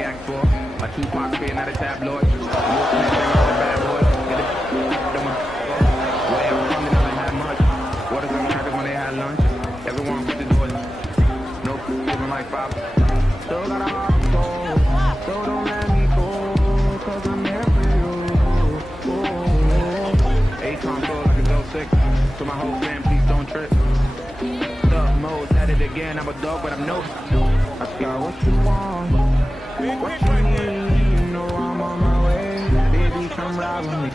they act for. A Tupac spitting at a tabloid. Way I'm from, they never had much. Waters on crackers when they had lunch. Everyone quit the doors. No living like Bob. Still got a heart cold. So don't let me go. Cause I'm here for you. A-Tron flow like a Doe 6. So my whole fam, please don't trip. Stuff mode, at it again. I'm a dog, but I'm no. I got what you want. What you need. You know I'm on my way. Baby, come ride with me.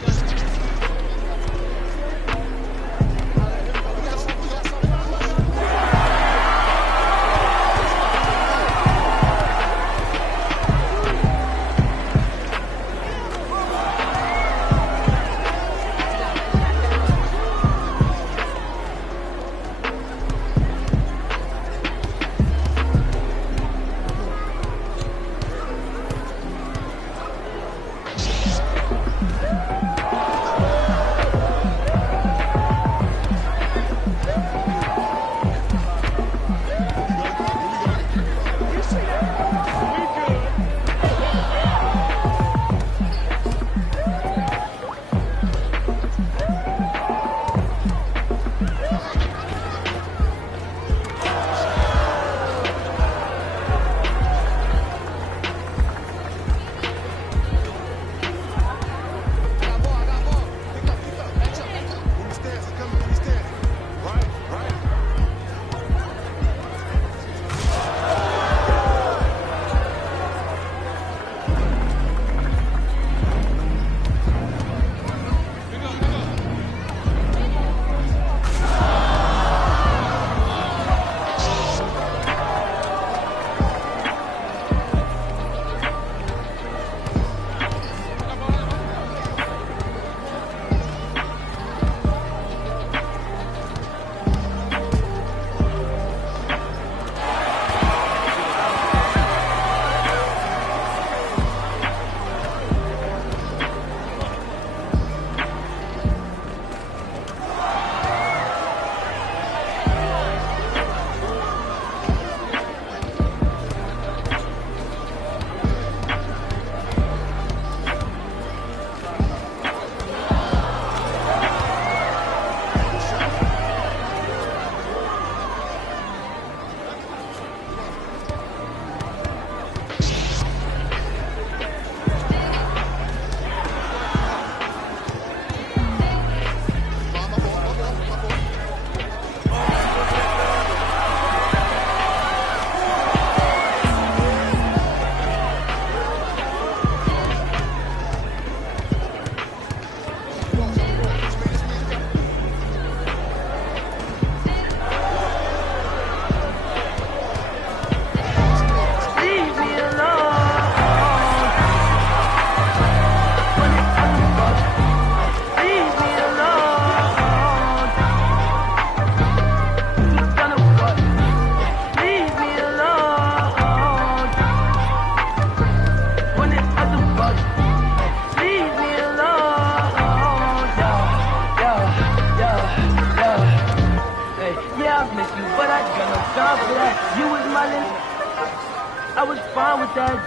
I was fine with that.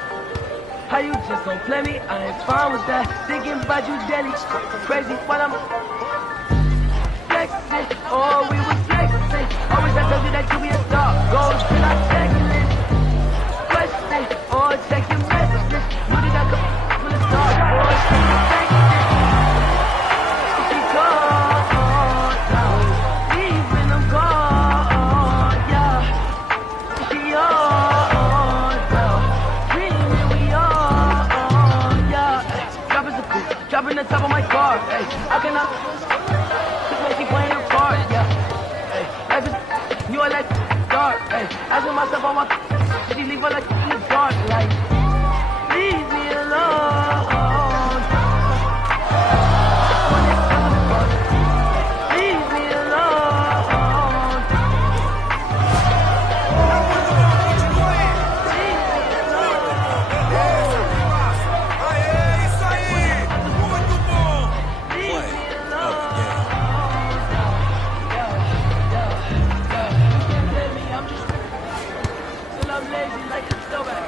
How you just gon' play me? I ain't fine with that. Thinking about you daily, crazy while I'm flexing. Oh, we was flexing. Always I told you that you be a star. Goals till I checklist. Question, oh, check your messages. You did not come from the start. Oh, check your messages. She gone now. Leaving them gone, yeah. She on now. Dreaming we on, yeah. Dropping the beat, dropping the top of my car. Hey, I cannot. She playing a part, yeah. Hey, life is, you are like dark. Hey, asking myself on my, she leave her like in the dark, like leave me alone. Leave me alone. Aê, isso aí! Muito bom! I'm lazy like a throwback.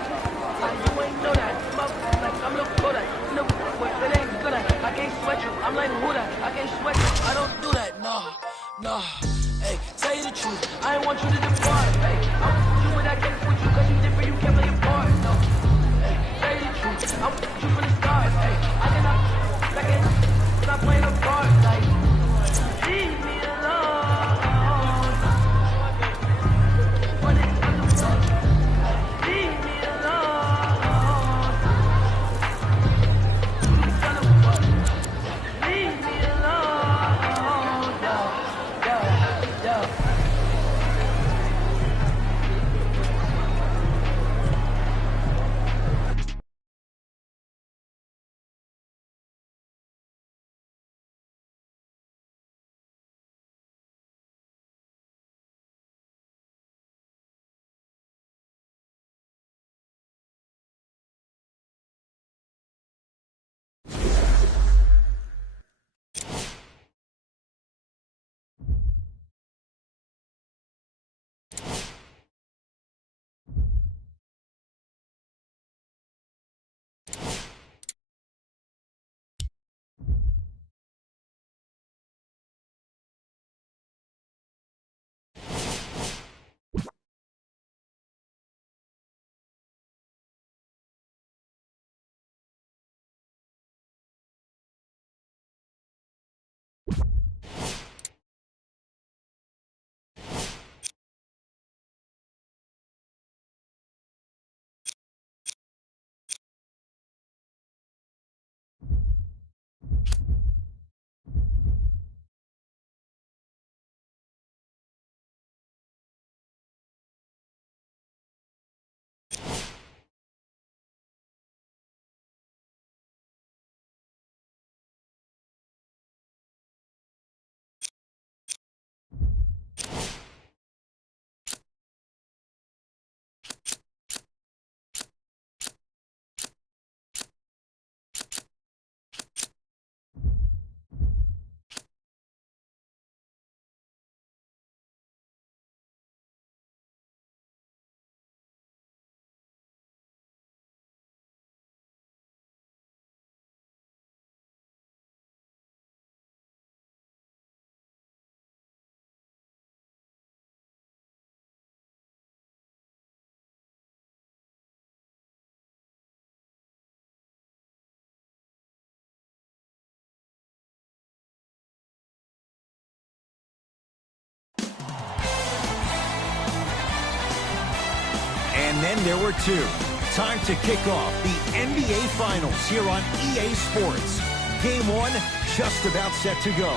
then there were two. Time to kick off the NBA Finals here on EA Sports. Game one just about set to go.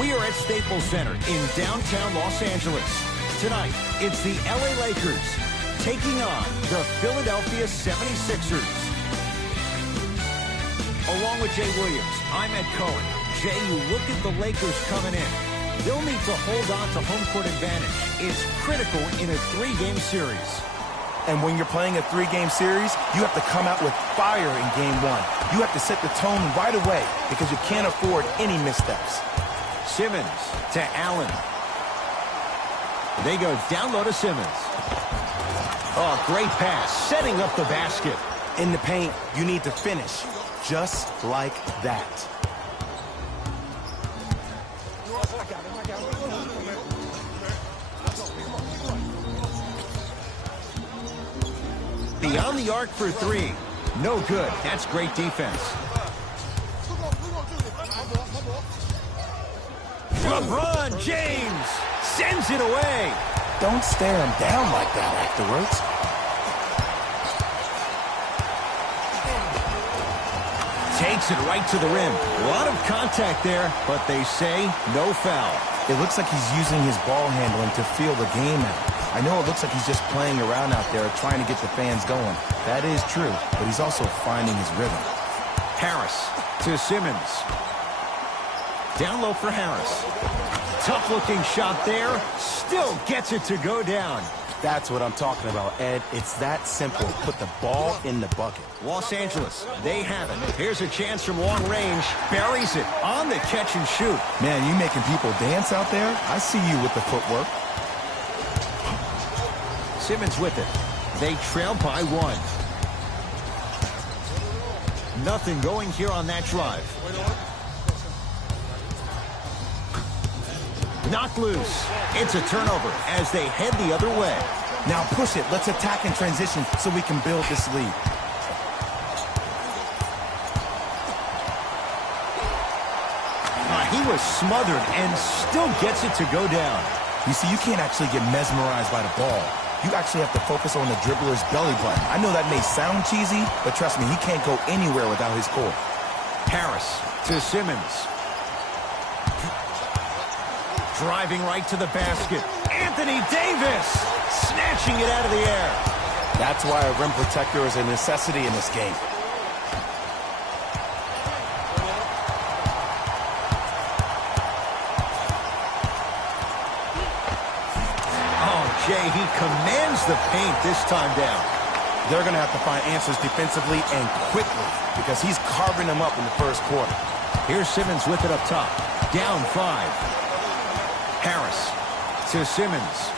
We are at Staples Center in downtown Los Angeles. Tonight, it's the LA Lakers taking on the Philadelphia 76ers. Along with Jay Williams, I'm Ed Cohen. Jay, you look at the Lakers coming in. They'll need to hold on to home court advantage. It's critical in a three-game series. And when you're playing a three-game series, you have to come out with fire in game one. You have to set the tone right away because you can't afford any missteps. Simmons to Allen. They go down low to Simmons. Oh, great pass, setting up the basket. In the paint, you need to finish just like that. Beyond the arc for three. No good. That's great defense. LeBron James sends it away. Don't stare him down like that afterwards. Takes it right to the rim. A lot of contact there, but they say no foul. It looks like he's using his ball handling to feel the game out. I know it looks like he's just playing around out there trying to get the fans going. That is true, but he's also finding his rhythm. Harris to Simmons. Down low for Harris. Tough-looking shot there. Still gets it to go down. That's what I'm talking about, Ed. It's that simple. Put the ball in the bucket. Los Angeles, they have it. Here's a chance from long range. Buries it on the catch and shoot. Man, you making people dance out there? I see you with the footwork. Simmons with it. They trail by one. Nothing going here on that drive. Knocked loose. It's a turnover as they head the other way. Now push it. Let's attack in transition so we can build this lead. He was smothered and still gets it to go down. You see, you can't actually get mesmerized by the ball. You actually have to focus on the dribbler's belly button. I know that may sound cheesy, but trust me, he can't go anywhere without his core. Harris to Simmons. Driving right to the basket. Anthony Davis snatching it out of the air. That's why a rim protector is a necessity in this game. Jay, he commands the paint this time down. They're going to have to find answers defensively and quickly because he's carving them up in the first quarter. Here's Simmons with it up top. Down 5. Harris to Simmons.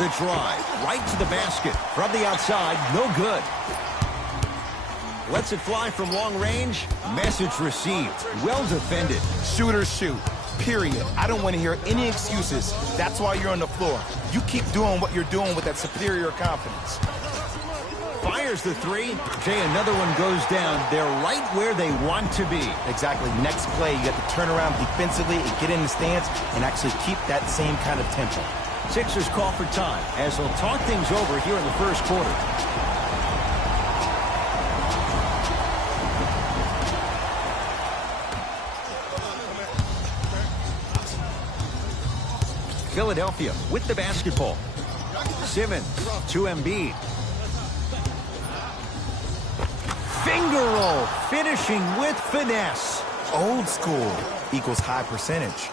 The drive right to the basket. From the outside, no good. Lets it fly from long range. Message received. Well defended. Shooters shoot. Period. I don't want to hear any excuses. That's why you're on the floor. You keep doing what you're doing with that superior confidence. Fires the three. Jay, another one goes down. They're right where they want to be. Exactly. Next play, you have to turn around defensively and get in the stance and actually keep that same kind of tempo. Sixers call for time as they'll talk things over here in the first quarter. Philadelphia with the basketball. Simmons to Embiid. Finger roll, finishing with finesse. Old school equals high percentage.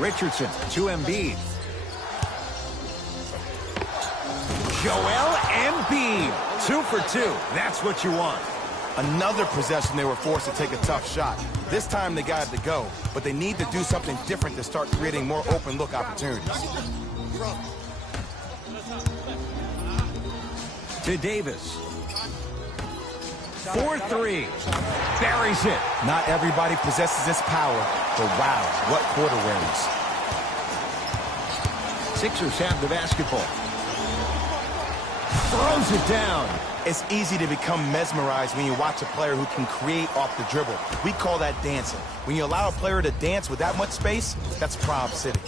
Richardson to Embiid. Joel Embiid, 2 for 2. That's what you want. Another possession they were forced to take a tough shot. This time they got it to go, but they need to do something different to start creating more open look opportunities. To Davis. 4-3. Buries it. Not everybody possesses this power, but wow, what quarter wears. Sixers have the basketball. Throws it down. It's easy to become mesmerized when you watch a player who can create off the dribble. We call that dancing. When you allow a player to dance with that much space, that's Prob City.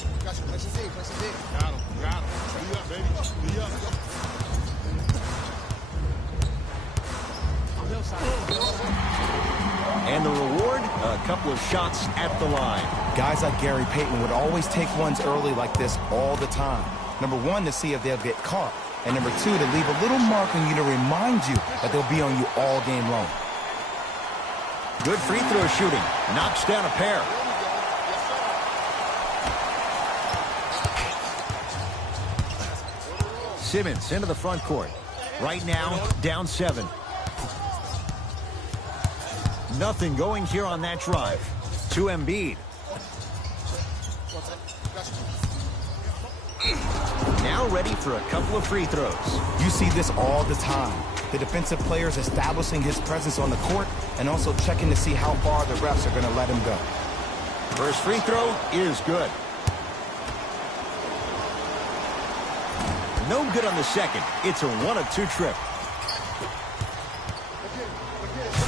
And the reward, a couple of shots at the line. Guys like Gary Payton would always take ones early like this all the time. Number one, to see if they'll get caught. And number two, to leave a little mark on you to remind you that they'll be on you all game long. Good free throw shooting. Knocks down a pair. Simmons into the front court. Right now, down 7. Nothing going here on that drive. To Embiid. Now ready for a couple of free throws. You see this all the time. The defensive players establishing his presence on the court and also checking to see how far the refs are going to let him go. First free throw is good. No good on the second. It's a 1 of 2 trip.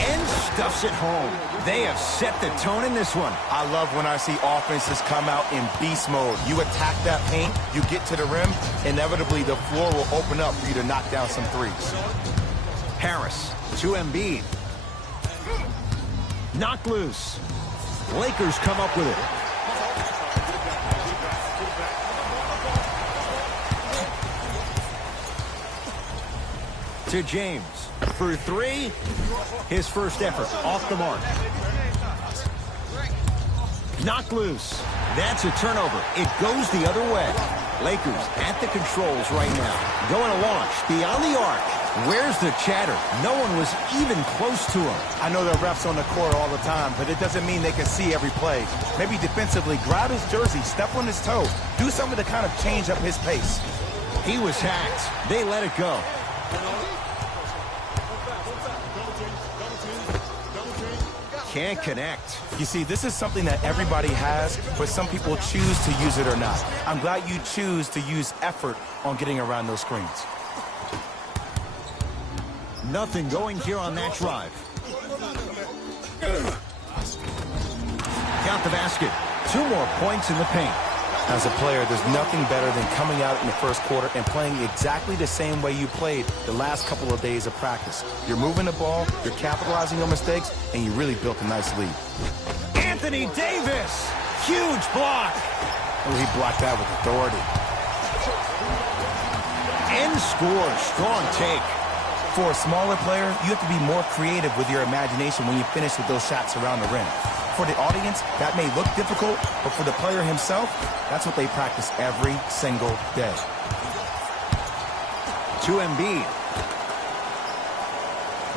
And stuffs it home. They have set the tone in this one. I love when I see offenses come out in beast mode. You attack that paint, you get to the rim, inevitably the floor will open up for you to knock down some threes. Harris to Embiid. Knocked loose. Lakers come up with it. To James for 3. His first effort off the mark. Knocked loose. That's a turnover. It goes the other way. Lakers at the controls right now. Going to launch beyond the arc. Where's the chatter? No one was even close to him. I know the refs on the court all the time, but it doesn't mean they can see every play. Maybe defensively, grab his jersey, step on his toe, do something to kind of change up his pace. He was hacked. They let it go. Can't connect. You see, this is something that everybody has, but some people choose to use it or not. I'm glad you choose to use effort on getting around those screens. Nothing going here on that drive. Got the basket. 2 more points in the paint. As a player, there's nothing better than coming out in the first quarter and playing exactly the same way you played the last couple of days of practice. You're moving the ball, you're capitalizing on mistakes, and you really built a nice lead. Anthony Davis. Huge block. Oh, he blocked that with authority. And scores. Strong take. For a smaller player, you have to be more creative with your imagination when you finish with those shots around the rim. For the audience, that may look difficult, but for the player himself, that's what they practice every single day. To Embiid.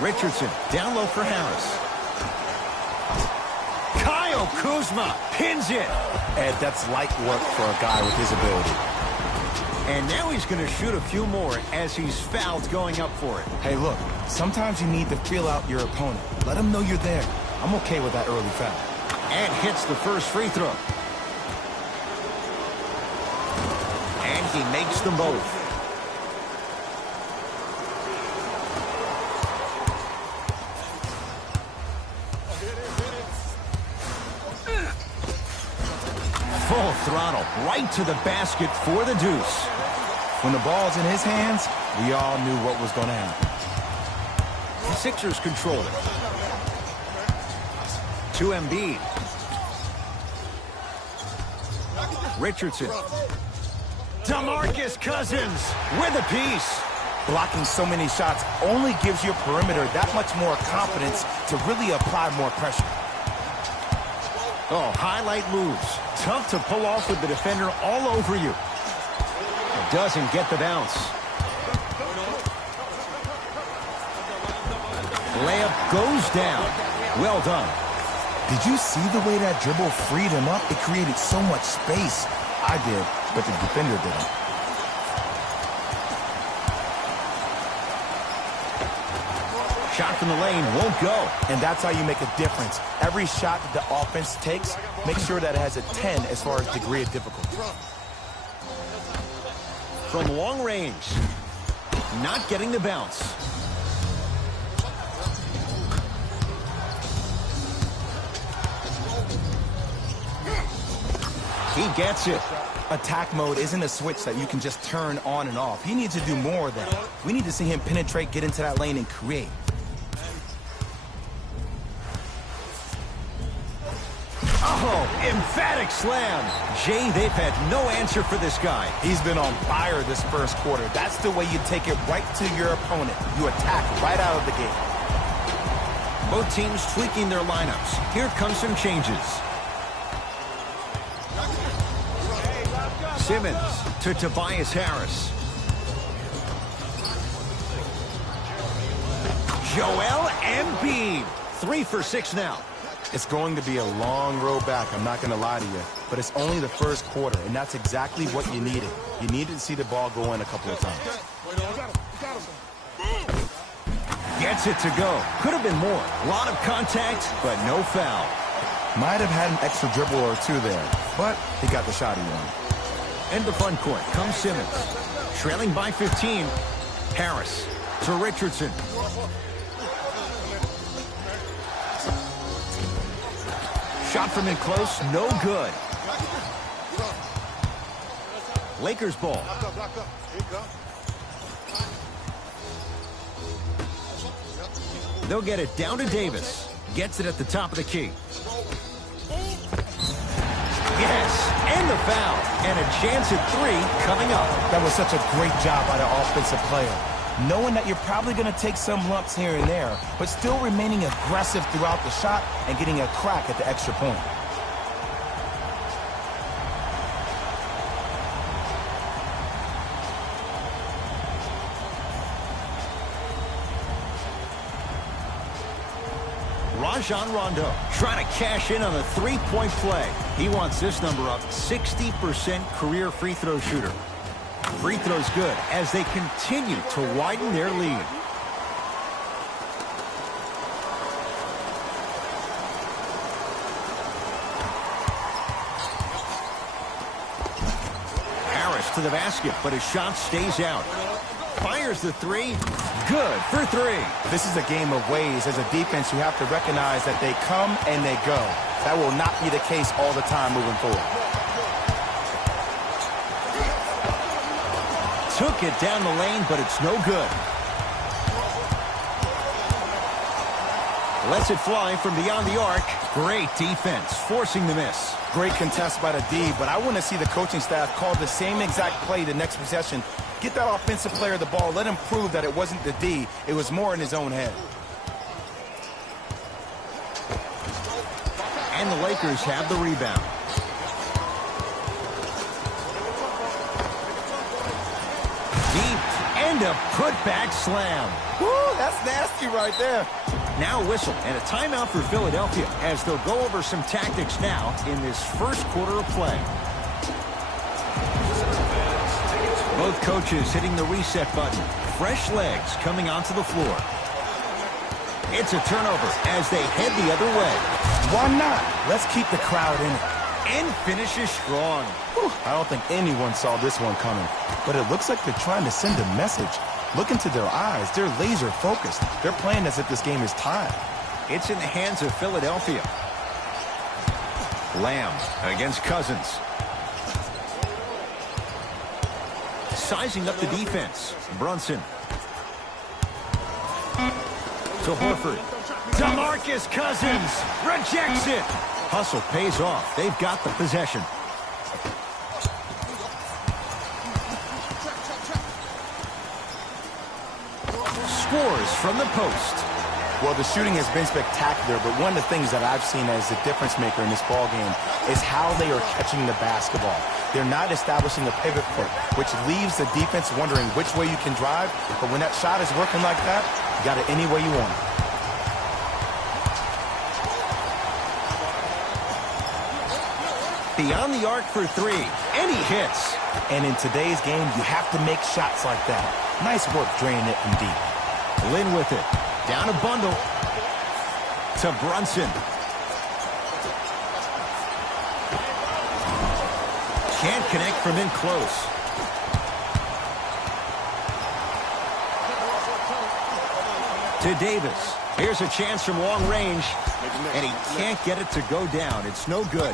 Richardson down low for Harris. Kyle Kuzma pins it. Ed, that's light work for a guy with his ability. And now he's going to shoot a few more as he's fouled going up for it. Hey, look, sometimes you need to feel out your opponent. Let him know you're there. I'm okay with that early foul. And hits the first free throw. And he makes them both. Full throttle, right to the basket for the deuce. When the ball's in his hands, we all knew what was going to happen. The Sixers control it. To Embiid. Richardson. DeMarcus Cousins with a piece. Blocking so many shots only gives your perimeter that much more confidence to really apply more pressure. Oh, highlight moves. Tough to pull off with the defender all over you. Doesn't get the bounce. Layup goes down. Well done. Did you see the way that dribble freed him up? It created so much space. I did, but the defender didn't. Shot from the lane won't go. And that's how you make a difference. Every shot that the offense takes, make sure that it has a 10 as far as degree of difficulty. From long range. Not getting the bounce. He gets it. Attack mode isn't a switch that you can just turn on and off. He needs to do more of that. We need to see him penetrate, get into that lane, and create. Oh, emphatic slam. Jay, they've had no answer for this guy. He's been on fire this first quarter. That's the way you take it right to your opponent. You attack right out of the gate. Both teams tweaking their lineups. Here come some changes. Simmons to Tobias Harris. Joel Embiid. 3 for 6 now. It's going to be a long road back, I'm not going to lie to you. But it's only the first quarter, and that's exactly what you needed. You needed to see the ball go in a couple of times. Gets it to go. Could have been more. A lot of contact, but no foul. Might have had an extra dribble or two there, but he got the shot he wanted. End the front court comes Simmons. Trailing by 15. Harris to Richardson. Shot from in close, no good. Lakers ball. They'll get it down to Davis. Gets it at the top of the key. Yes, and the foul. And a chance at 3 coming up. That was such a great job by the offensive player. Knowing that you're probably going to take some lumps here and there, but still remaining aggressive throughout the shot and getting a crack at the extra point. Rajon Rondo trying to cash in on a 3-point play. He wants this number up. 60% career free throw shooter. Free throws good as they continue to widen their lead. Harris to the basket, but his shot stays out. Fires the 3. Good for 3. This is a game of ways. As a defense, you have to recognize that they come and they go. That will not be the case all the time moving forward. Took it down the lane, but it's no good. Lets it fly from beyond the arc. Great defense, forcing the miss. Great contest by the D, but I want to see the coaching staff call the same exact play the next possession. Get that offensive player the ball. Let him prove that it wasn't the D. It was more in his own head. And the Lakers have the rebound. Deep and a putback slam. Woo, that's nasty right there. Now a whistle and a timeout for Philadelphia as they'll go over some tactics now in this first quarter of play. Both coaches hitting the reset button. Fresh legs coming onto the floor. It's a turnover as they head the other way. Why not? Let's keep the crowd in it. And finishes strong. Whew, I don't think anyone saw this one coming, but it looks like they're trying to send a message. Look into their eyes. They're laser focused. They're playing as if this game is tied. It's in the hands of Philadelphia. Lamb against Cousins. Sizing up the defense. Brunson. To Horford. DeMarcus Cousins rejects it. Hustle pays off. They've got the possession. Scores from the post. Well, the shooting has been spectacular, but one of the things that I've seen as the difference maker in this ball game is how they are catching the basketball. They're not establishing a pivot foot, which leaves the defense wondering which way you can drive, but when that shot is working like that, you got it any way you want it. Beyond the arc for 3, and he hits. And in today's game, you have to make shots like that. Nice work draining it from deep. Lynn with it. Down a bundle. To Brunson. Can't connect from in close. To Davis. Here's a chance from long range, and he can't get it to go down. It's no good.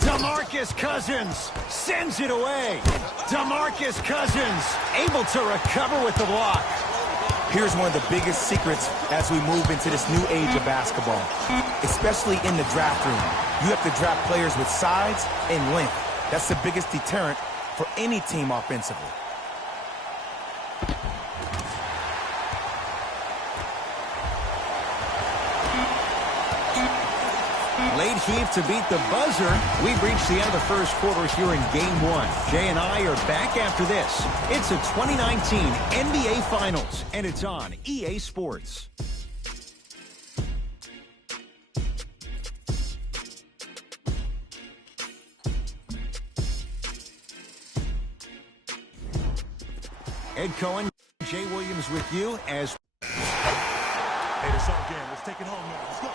DeMarcus Cousins sends it away. DeMarcus Cousins able to recover with the block. Here's one of the biggest secrets as we move into this new age of basketball, especially in the draft room. You have to draft players with size and length. That's the biggest deterrent for any team offensively. Late heave to beat the buzzer. We've reached the end of the first quarter here in Game 1. Jay and I are back after this. It's the 2019 NBA Finals, and it's on EA Sports. Ed Cohen, Jay Williams with you as... Hey, this our game. Let's take it home now. Let's go.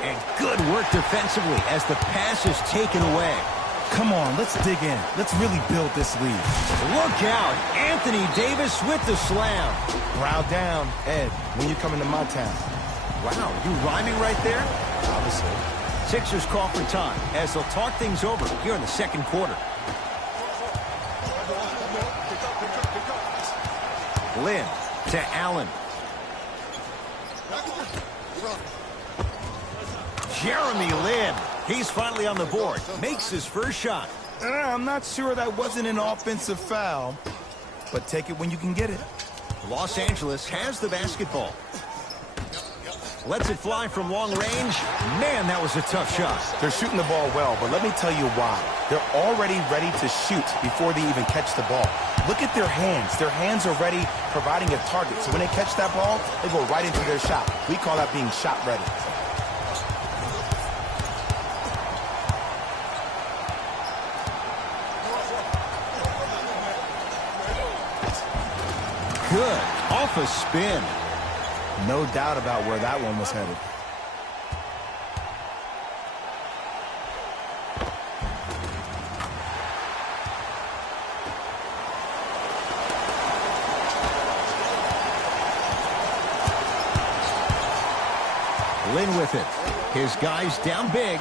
And good work defensively as the pass is taken away. Come on, let's dig in. Let's really build this lead. Look out. Anthony Davis with the slam. Brow down, Ed, when you come into my town. Wow, you rhyming right there? Obviously. Sixers call for time as they'll talk things over here in the second quarter. Lynn to Allen. Jeremy Lin, he's finally on the board, makes his first shot. I'm not sure that wasn't an offensive foul, but take it when you can get it. Los Angeles has the basketball. Lets it fly from long range. Man, that was a tough shot. They're shooting the ball well, but let me tell you why. They're already ready to shoot before they even catch the ball. Look at their hands. Their hands are ready, providing a target. So when they catch that ball, they go right into their shot. We call that being shot ready. Good. Off a spin. No doubt about where that one was headed. Lin with it. His guys down big.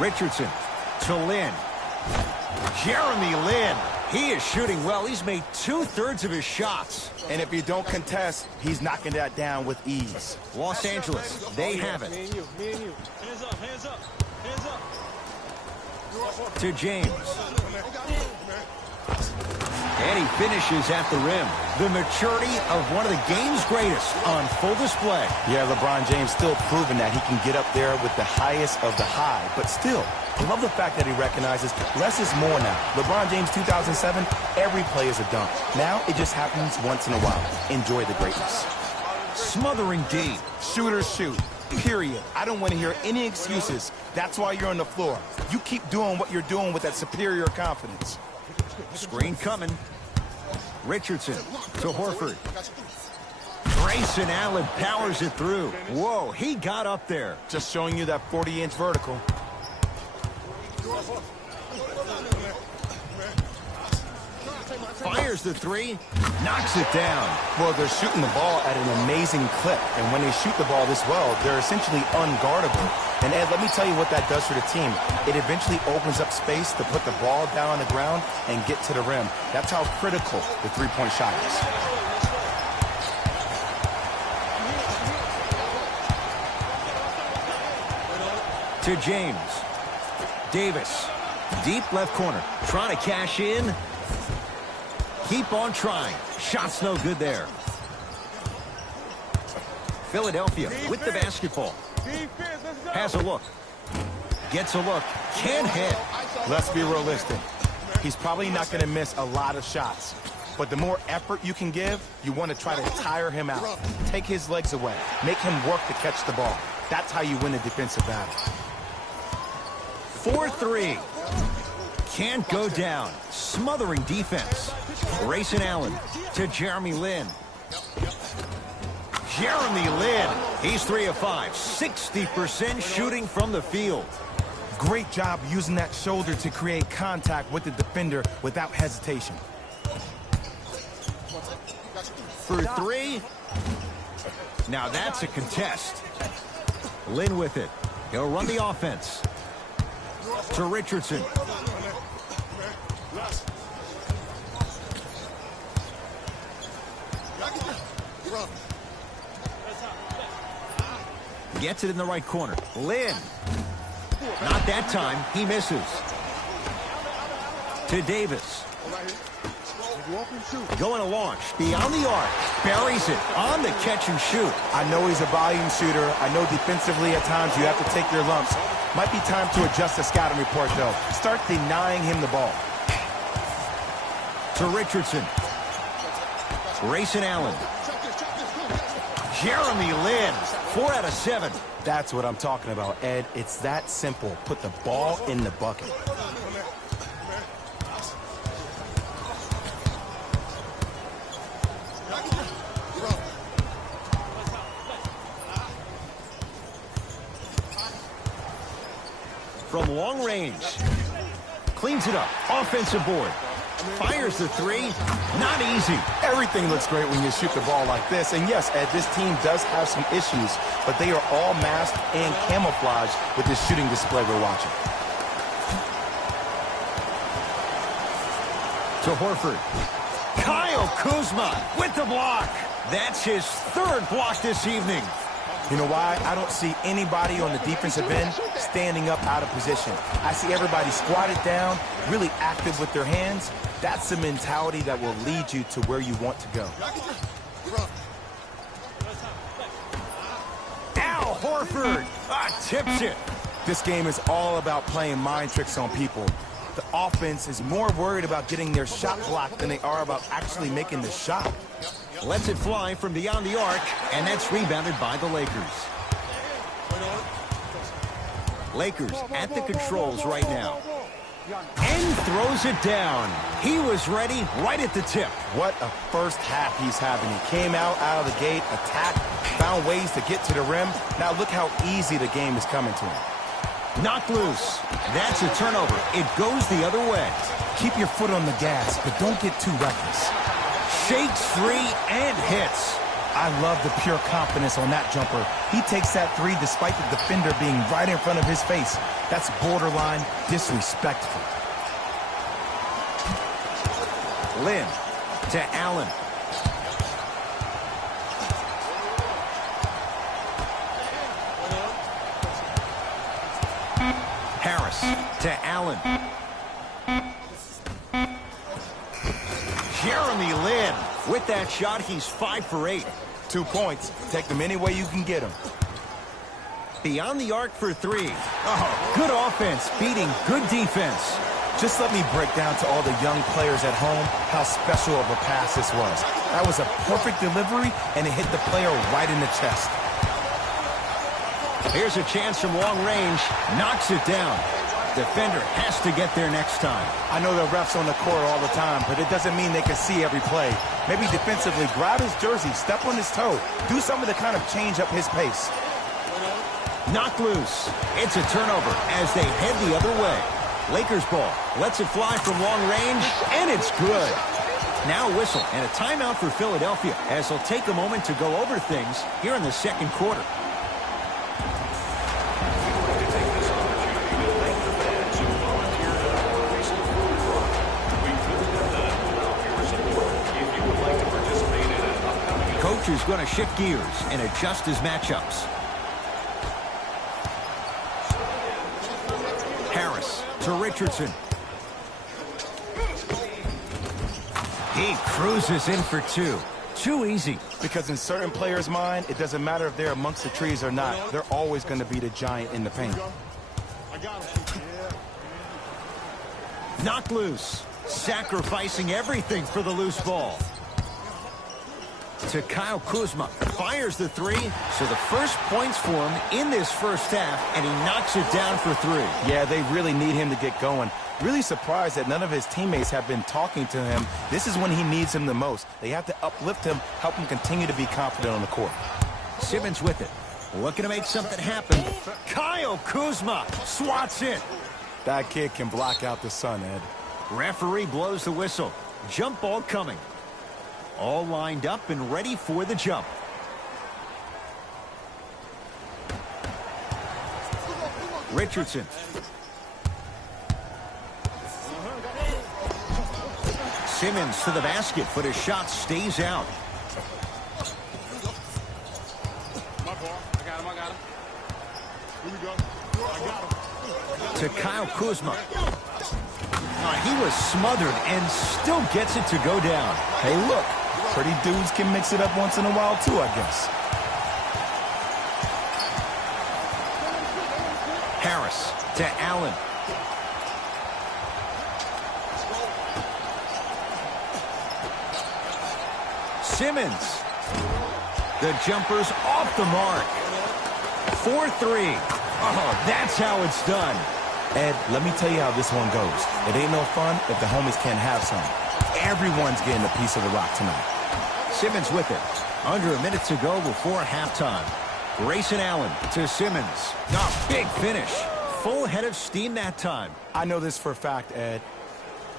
Richardson to Lin. Jeremy Lin. He is shooting well. He's made 2/3 of his shots. And if you don't contest, he's knocking that down with ease. Los Angeles, they have it. Me and you. Hands up, hands up, hands up. To James. And he finishes at the rim. The maturity of one of the game's greatest on full display. Yeah, LeBron James still proving that he can get up there with the highest of the high. But still, I love the fact that he recognizes less is more now. LeBron James 2007, every play is a dunk. Now it just happens once in a while. Enjoy the greatness. Smothering D. Shooters shoot. Period. I don't want to hear any excuses. That's why you're on the floor. You keep doing what you're doing with that superior confidence. Screen coming. Richardson to Horford. Grayson Allen powers it through. Whoa, he got up there. Just showing you that 40-inch vertical. Fires the three, knocks it down. Well, they're shooting the ball at an amazing clip, and when they shoot the ball this well, they're essentially unguardable. And Ed, let me tell you what that does for the team. It eventually opens up space to put the ball down on the ground and get to the rim. That's how critical the three-point shot is. To James. Davis, deep left corner, trying to cash in. Keep on trying. Shot's no good there. Philadelphia with the basketball. Has a look. Gets a look. Can't hit. Let's be realistic. He's probably not going to miss a lot of shots. But the more effort you can give, you want to try to tire him out. Take his legs away. Make him work to catch the ball. That's how you win a defensive battle. 4-3. Can't go down. Smothering defense. Grayson Allen to Jeremy Lin. Jeremy Lin. He's 3 of 5. 60% shooting from the field. Great job using that shoulder to create contact with the defender without hesitation. For three. Now that's a contest. Lynn with it. He'll run the offense. To Richardson. Gets it in the right corner. Lynn. Not that time. He misses. To Davis. Going to launch. Beyond the arc. Buries it on the catch and shoot. I know he's a volume shooter. I know defensively at times you have to take your lumps. Might be time to adjust the scouting report, though. Start denying him the ball. To Richardson. Grayson Allen. Jeremy Lin. 4 out of 7. That's what I'm talking about, Ed. It's that simple. Put the ball in the bucket. From long range. Cleans it up. Offensive board. Fires the three. Not easy. Everything looks great when you shoot the ball like this. And yes, Ed, this team does have some issues, but they are all masked and camouflaged with this shooting display we're watching. To Horford. Kyle Kuzma with the block. That's his 3rd block this evening. You know why? I don't see anybody on the defensive end standing up out of position. I see everybody squatted down, really active with their hands. That's the mentality that will lead you to where you want to go. Al Horford tips it. This game is all about playing mind tricks on people. The offense is more worried about getting their shot blocked than they are about actually making the shot. Lets it fly from beyond the arc, and that's rebounded by the Lakers. Lakers at the controls right now. And throws it down. He was ready right at the tip. What a first half he's having. He came out of the gate, attacked, found ways to get to the rim. Now look how easy the game is coming to him. Knocked loose. That's a turnover. It goes the other way. Keep your foot on the gas, but don't get too reckless. Shakes three and hits. I love the pure confidence on that jumper. He takes that three despite the defender being right in front of his face. That's borderline disrespectful. Lynn to Allen. Harris to Allen. Jeremy Lin. With that shot, he's 5 for 8. 2 points. Take them any way you can get them. Beyond the arc for 3. Oh, good offense beating good defense. Just let me break down to all the young players at home how special of a pass this was. That was a perfect delivery, and it hit the player right in the chest. Here's a chance from long range. Knocks it down. Defender has to get there next time. I know the refs on the court all the time, but it doesn't mean they can see every play. Maybe defensively, grab his jersey, step on his toe, do something to kind of change up his pace. Knocked loose. It's a turnover as they head the other way. Lakers ball. Lets it fly from long range, and it's good. Now a whistle and a timeout for Philadelphia as they'll take a moment to go over things here in the second quarter. Coach is going to shift gears and adjust his matchups. Harris to Richardson. He cruises in for 2. Too easy. Because in certain players' mind, it doesn't matter if they're amongst the trees or not. They're always going to be the giant in the paint. Knocked loose. Sacrificing everything for the loose ball. To Kyle Kuzma. Fires the 3. So the first points for him in this first half, and he knocks it down for 3. Yeah, they really need him to get going. Really surprised that none of his teammates have been talking to him. This is when he needs him the most. They have to uplift him, help him continue to be confident on the court. Simmons with it. Looking to make something happen. Kyle Kuzma swats it. That kid can block out the sun, Ed. Referee blows the whistle. Jump ball coming. All lined up and ready for the jump. Richardson. Simmons to the basket, but his shot stays out. To Kyle Kuzma. He was smothered and still gets it to go down. Hey, look. Pretty dudes can mix it up once in a while, too, I guess. Harris to Allen. Simmons. The jumper's off the mark. 4-3. Oh, that's how it's done. Ed, let me tell you how this one goes. It ain't no fun if the homies can't have some. Everyone's getting a piece of the rock tonight. Simmons with it. Under a minute to go before halftime. Grayson Allen to Simmons. Big finish. Full head of steam that time. I know this for a fact, Ed.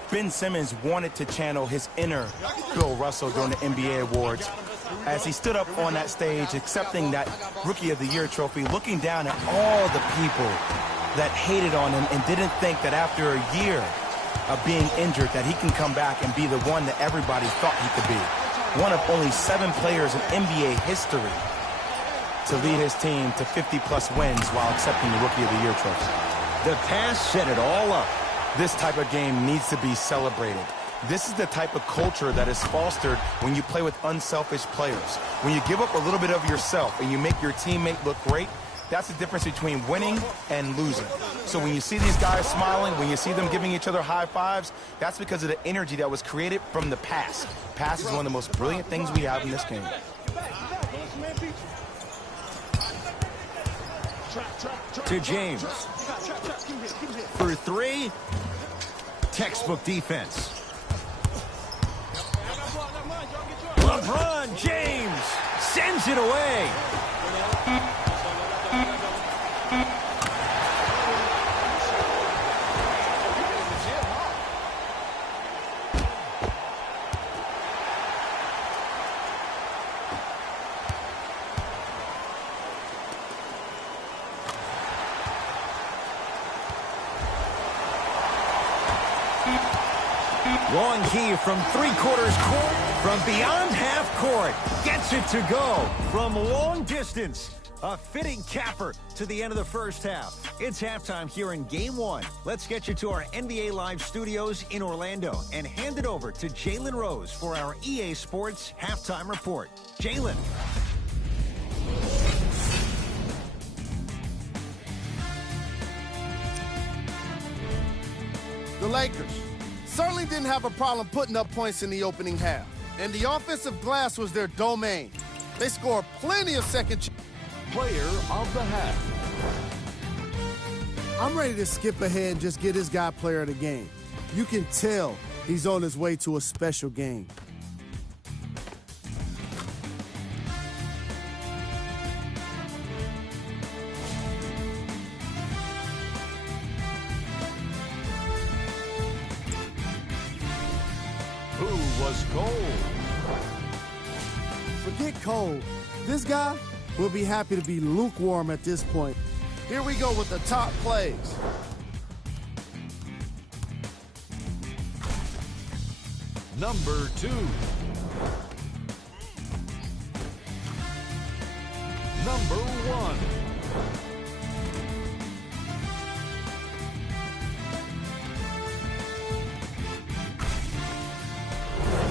Ben Simmons wanted to channel his inner Bill Russell during the NBA Awards as he stood up on that stage accepting that Rookie of the Year trophy, looking down at all the people that hated on him and didn't think that after a year of being injured that he can come back and be the one that everybody thought he could be. One of only 7 players in NBA history to lead his team to 50-plus wins while accepting the Rookie of the Year trophy. The pass set it all up. This type of game needs to be celebrated. This is the type of culture that is fostered when you play with unselfish players. When you give up a little bit of yourself and you make your teammate look great, that's the difference between winning and losing. So when you see these guys smiling, when you see them giving each other high fives, that's because of the energy that was created from the pass. Pass is one of the most brilliant things we have in this game. To James. For 3. Textbook defense. LeBron James sends it away. Long key from 3/4 court, from beyond half court, gets it to go from long distance. A fitting capper to the end of the first half. It's halftime here in Game 1. Let's get you to our NBA Live studios in Orlando and hand it over to Jalen Rose for our EA Sports Halftime Report. Jalen. The Lakers certainly didn't have a problem putting up points in the opening half, and the offensive glass was their domain. They scored plenty of second Player of the half. I'm ready to skip ahead and just get this guy player of the game. You can tell he's on his way to a special game. Who was cold? Forget cold. This guy will be happy to be lukewarm at this point. Here we go with the top plays. Number 2. Number 1.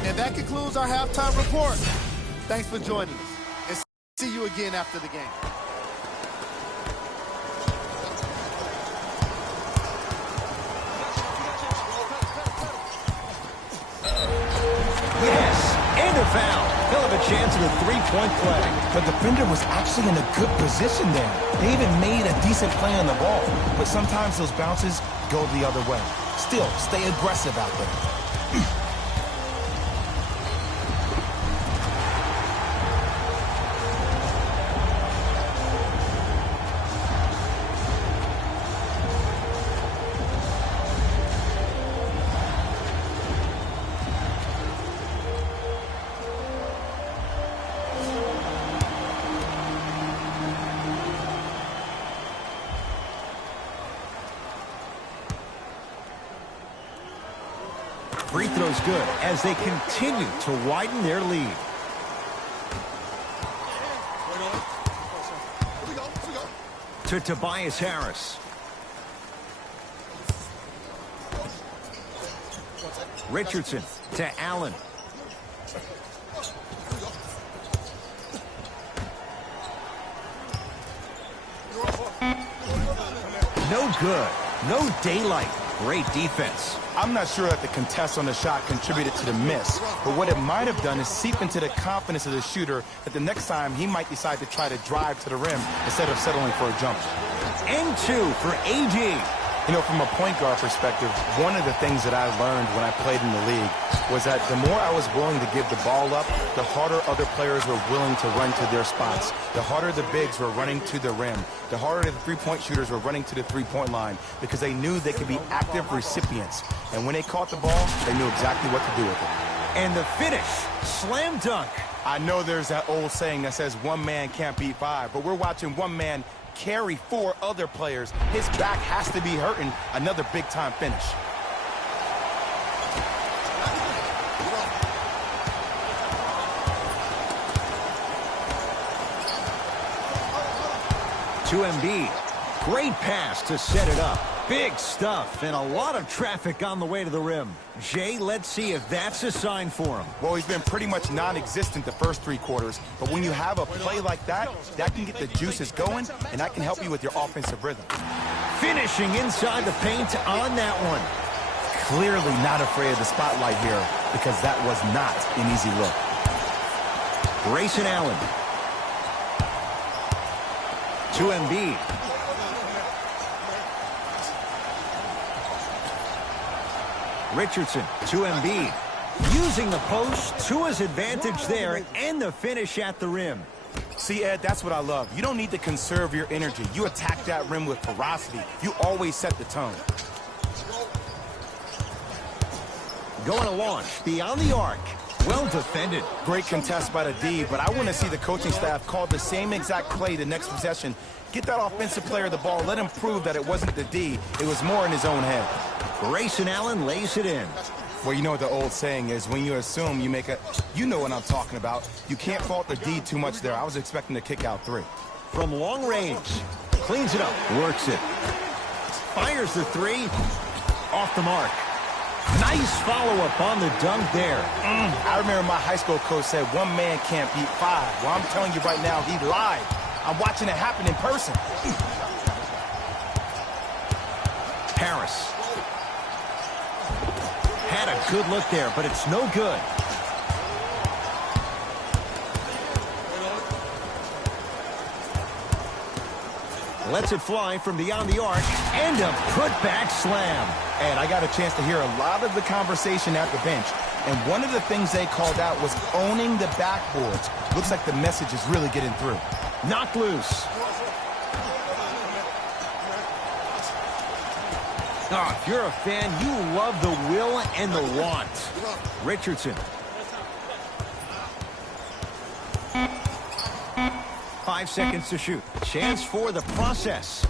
And that concludes our halftime report. Thanks for joining us. And see you again after the game. Yes, and a foul. He'll have a chance at a 3-point play. The defender was actually in a good position there. They even made a decent play on the ball. But sometimes those bounces go the other way. Still, stay aggressive out there. Free throw's good as they continue to widen their lead. To Tobias Harris. Richardson to Allen. No good. No daylight. Great defense. I'm not sure that the contest on the shot contributed to the miss, but what it might have done is seep into the confidence of the shooter that the next time he might decide to try to drive to the rim instead of settling for a jumper. And two for AD. You know, from a point guard perspective, one of the things that I learned when I played in the league was that the more I was willing to give the ball up, the harder other players were willing to run to their spots. The harder the bigs were running to the rim. The harder the three-point shooters were running to the three-point line because they knew they could be active recipients. And when they caught the ball, they knew exactly what to do with it. And the finish, slam dunk. I know there's that old saying that says one man can't beat five, but we're watching one man carry four other players. His back has to be hurting. Another big-time finish. To Embiid. Great pass to set it up. Big stuff and a lot of traffic on the way to the rim. Jay, let's see if that's a sign for him. Well, he's been pretty much non-existent the first three quarters, but when you have a play like that, that can get the juices going, and that can help you with your offensive rhythm. Finishing inside the paint on that one. Clearly not afraid of the spotlight here because that was not an easy look. Grayson Allen. To Embiid. Richardson to Embiid. Using the post to his advantage there and the finish at the rim. See, Ed, that's what I love. You don't need to conserve your energy. You attack that rim with ferocity. You always set the tone. Going to launch beyond the arc. Well defended. Great contest by the D, but I want to see the coaching staff call the same exact play the next possession. Get that offensive player the ball. Let him prove that it wasn't the D. It was more in his own head. Grayson Allen lays it in. Well, you know what the old saying is, when you assume you make a... You know what I'm talking about. You can't fault the D too much there. I was expecting to kick out three. From long range. Cleans it up. Works it. Fires the three. Off the mark. Nice follow-up on the dunk there. I remember my high school coach said one man can't beat five. Well, I'm telling you right now, he lied. I'm watching it happen in person. Harris. Had a good look there, but it's no good. Lets it fly from beyond the arc, and a put-back slam. And I got a chance to hear a lot of the conversation at the bench, and one of the things they called out was owning the backboards. Looks like the message is really getting through. Knocked loose. Oh, if you're a fan, you love the will and the want. Richardson. 5 seconds to shoot. Chance for the process.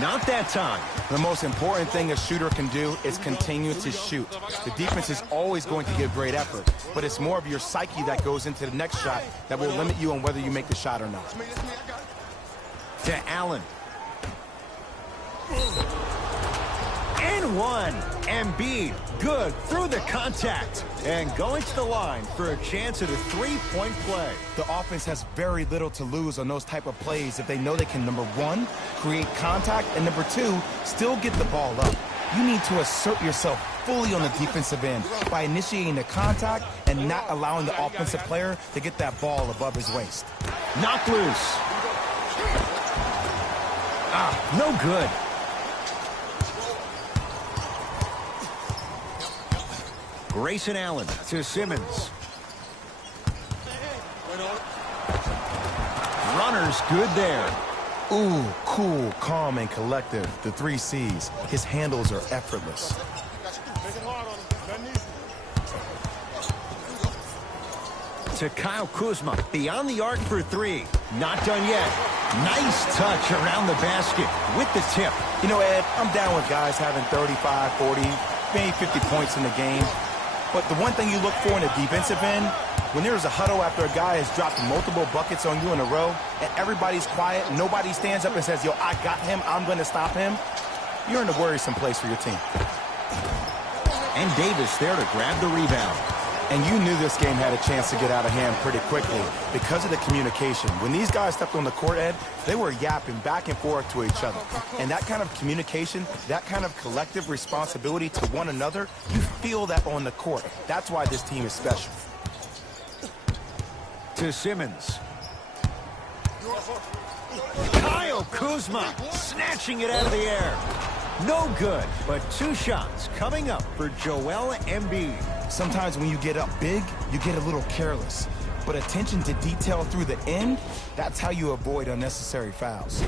Not that time. The most important thing a shooter can do is continue to shoot. The defense is always going to give great effort, but it's more of your psyche that goes into the next shot that will limit you on whether you make the shot or not. To Allen. And one. Embiid, good through the contact. And going to the line for a chance at a three-point play. The offense has very little to lose on those type of plays if they know they can, number one, create contact, and number two, still get the ball up. You need to assert yourself fully on the defensive end by initiating the contact and not allowing the offensive player to get that ball above his waist. Knocked loose. No good. Grayson Allen to Simmons. Runner's good there. Ooh, cool, calm, and collective. The 3 C's. His handles are effortless. To Kyle Kuzma. Beyond the arc for 3. Not done yet. Nice touch around the basket with the tip. You know, Ed, I'm down with guys having 35, 40, made 50 points in the game. But the one thing you look for in a defensive end, when there's a huddle after a guy has dropped multiple buckets on you in a row, and everybody's quiet, nobody stands up and says, yo, I got him, I'm going to stop him, you're in a worrisome place for your team. And Davis there to grab the rebound. And you knew this game had a chance to get out of hand pretty quickly because of the communication. When these guys stepped on the court, Ed, they were yapping back and forth to each other. And that kind of communication, that kind of collective responsibility to one another, you feel that on the court. That's why this team is special. To Simmons. Kyle Kuzma snatching it out of the air. No good, but 2 shots coming up for Joel Embiid. Sometimes when you get up big, you get a little careless. But attention to detail through the end, that's how you avoid unnecessary fouls.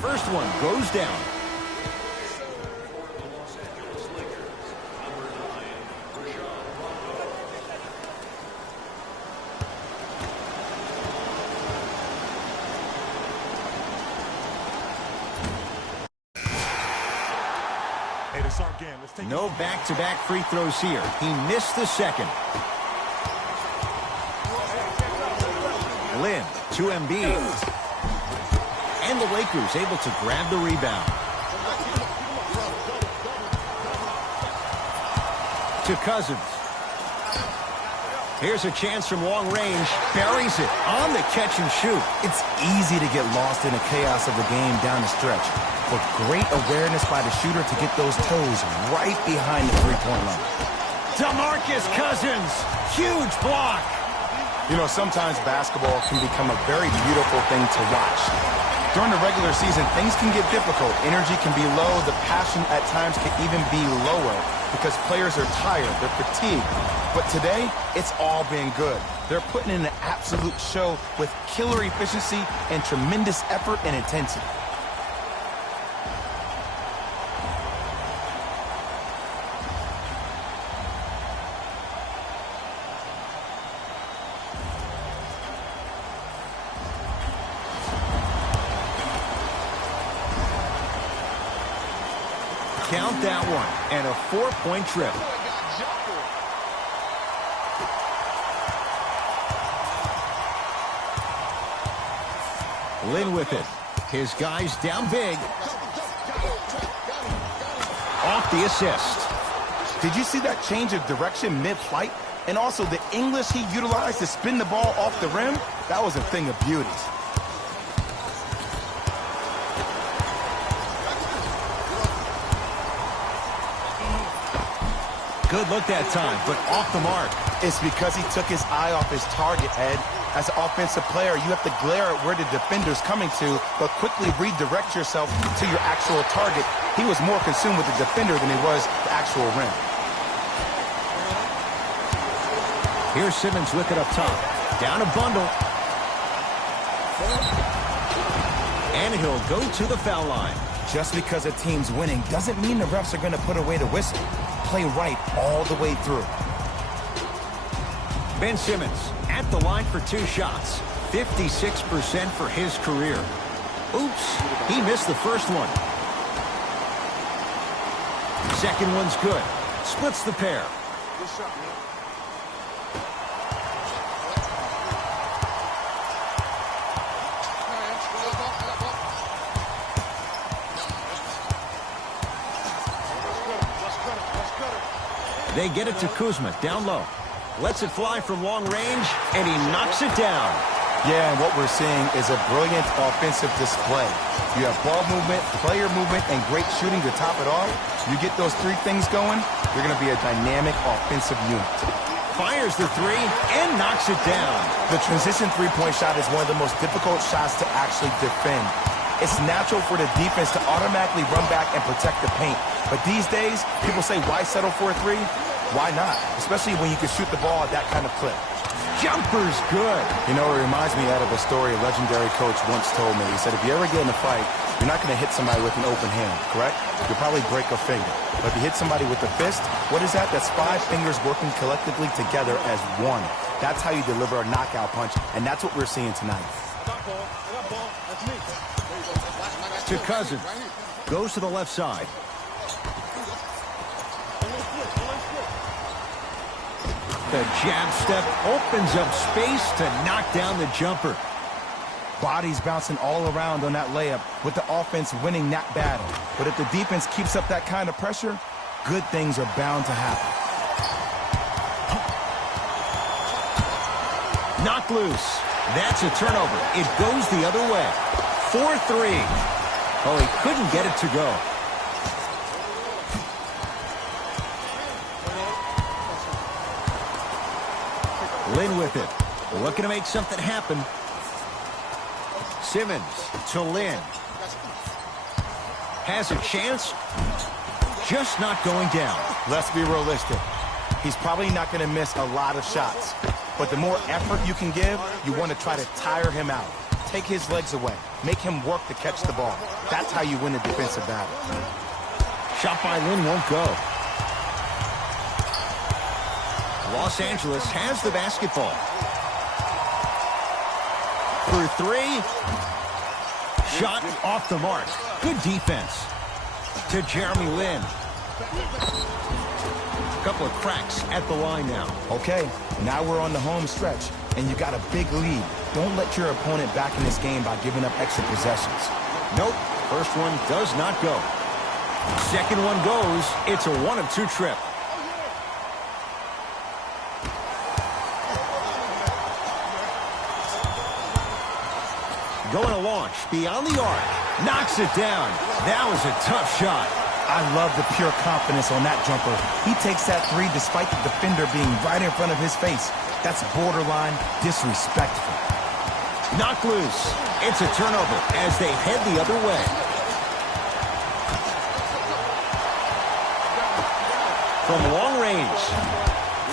First one goes down. No back-to-back free throws here. He missed the second. Lynn to Embiid. And the Lakers able to grab the rebound. To Cousins. Here's a chance from long range. Buries it on the catch and shoot. It's easy to get lost in the chaos of the game down the stretch. But great awareness by the shooter to get those toes right behind the three-point line. DeMarcus Cousins. Huge block. You know, sometimes basketball can become a very beautiful thing to watch. During the regular season, things can get difficult. Energy can be low. The passion at times can even be lower because players are tired. They're fatigued. But today, it's all been good. They're putting in an absolute show with killer efficiency and tremendous effort and intensity. Count that one, and a 4-point trip. Lynn with it. His guys down big. Off the assist. Did you see that change of direction mid-flight? And also the English he utilized to spin the ball off the rim? That was a thing of beauty. Good look that time, but off the mark. It's because he took his eye off his target, Ed. As an offensive player, you have to glare at where the defender's coming to, but quickly redirect yourself to your actual target. He was more consumed with the defender than he was the actual rim. Here's Simmons with it up top. Down a bundle. And he'll go to the foul line. Just because a team's winning doesn't mean the refs are going to put away the whistle. Play right all the way through. Ben Simmons at the line for 2 shots. 56% for his career. Oops, he missed the first one. Second one's good. Splits the pair. Good shot, man. They get it to Kuzma, down low. Lets it fly from long range, and he knocks it down. Yeah, and what we're seeing is a brilliant offensive display. You have ball movement, player movement, and great shooting to top it off. You get those 3 things going, you're going to be a dynamic offensive unit. Fires the 3 and knocks it down. The transition three-point shot is one of the most difficult shots to actually defend. It's natural for the defense to automatically run back and protect the paint. But these days, people say, why settle for a 3? Why not? Especially when you can shoot the ball at that kind of clip. Jumper's good. You know, it reminds me out of a story a legendary coach once told me. He said, if you ever get in a fight, you're not going to hit somebody with an open hand, correct? You'll probably break a finger. But if you hit somebody with a fist, what is that? That's 5 fingers working collectively together as one. That's how you deliver a knockout punch, and that's what we're seeing tonight. Stop ball. I got ball. That's me. To Cousins. Goes to the left side. The jab step opens up space to knock down the jumper. Bodies bouncing all around on that layup with the offense winning that battle. But if the defense keeps up that kind of pressure, good things are bound to happen. Knocked loose. That's a turnover. It goes the other way. 4-3. Oh, he couldn't get it to go. Lynn with it. Looking to make something happen. Simmons to Lynn. Has a chance. Just not going down. Let's be realistic. He's probably not going to miss a lot of shots. But the more effort you can give, you want to try to tire him out. Take his legs away. Make him work to catch the ball. That's how you win a defensive battle. Shot by Lynn won't go. Los Angeles has the basketball. For three. Shot off the mark. Good defense. To Jeremy Lin. A couple of cracks at the line now. Okay, now we're on the home stretch, and you got a big lead. Don't let your opponent back in this game by giving up extra possessions. Nope. First one does not go. Second one goes. It's a 1-of-2 trip. Going to launch beyond the arc. Knocks it down. That was a tough shot. I love the pure confidence on that jumper. He takes that three despite the defender being right in front of his face. That's borderline disrespectful. Knocked loose. It's a turnover as they head the other way. From long range.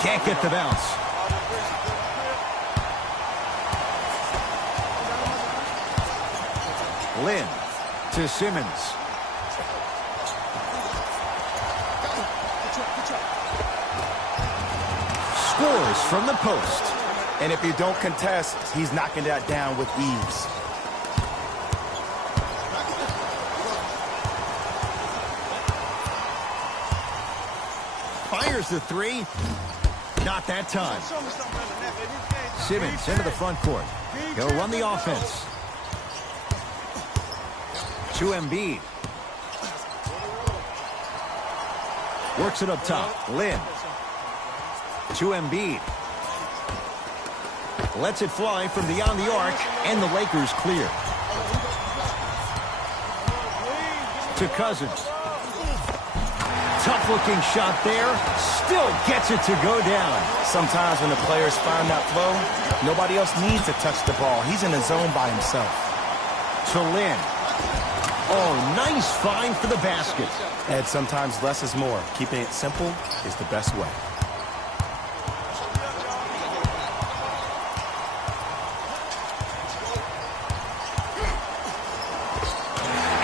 Can't get the bounce. Lynn to Simmons. Scores from the post. And if you don't contest, he's knocking that down with ease. Fires the three. Not that time. Simmons into the front court. He'll run the offense. To Embiid. Works it up top. Lynn. To Embiid. Lets it fly from beyond the arc, and the Lakers clear. To Cousins. Tough-looking shot there. Still gets it to go down. Sometimes when the players find that flow, nobody else needs to touch the ball. He's in the zone by himself. To Lynn. Oh, nice find for the basket. Ed, sometimes less is more. Keeping it simple is the best way.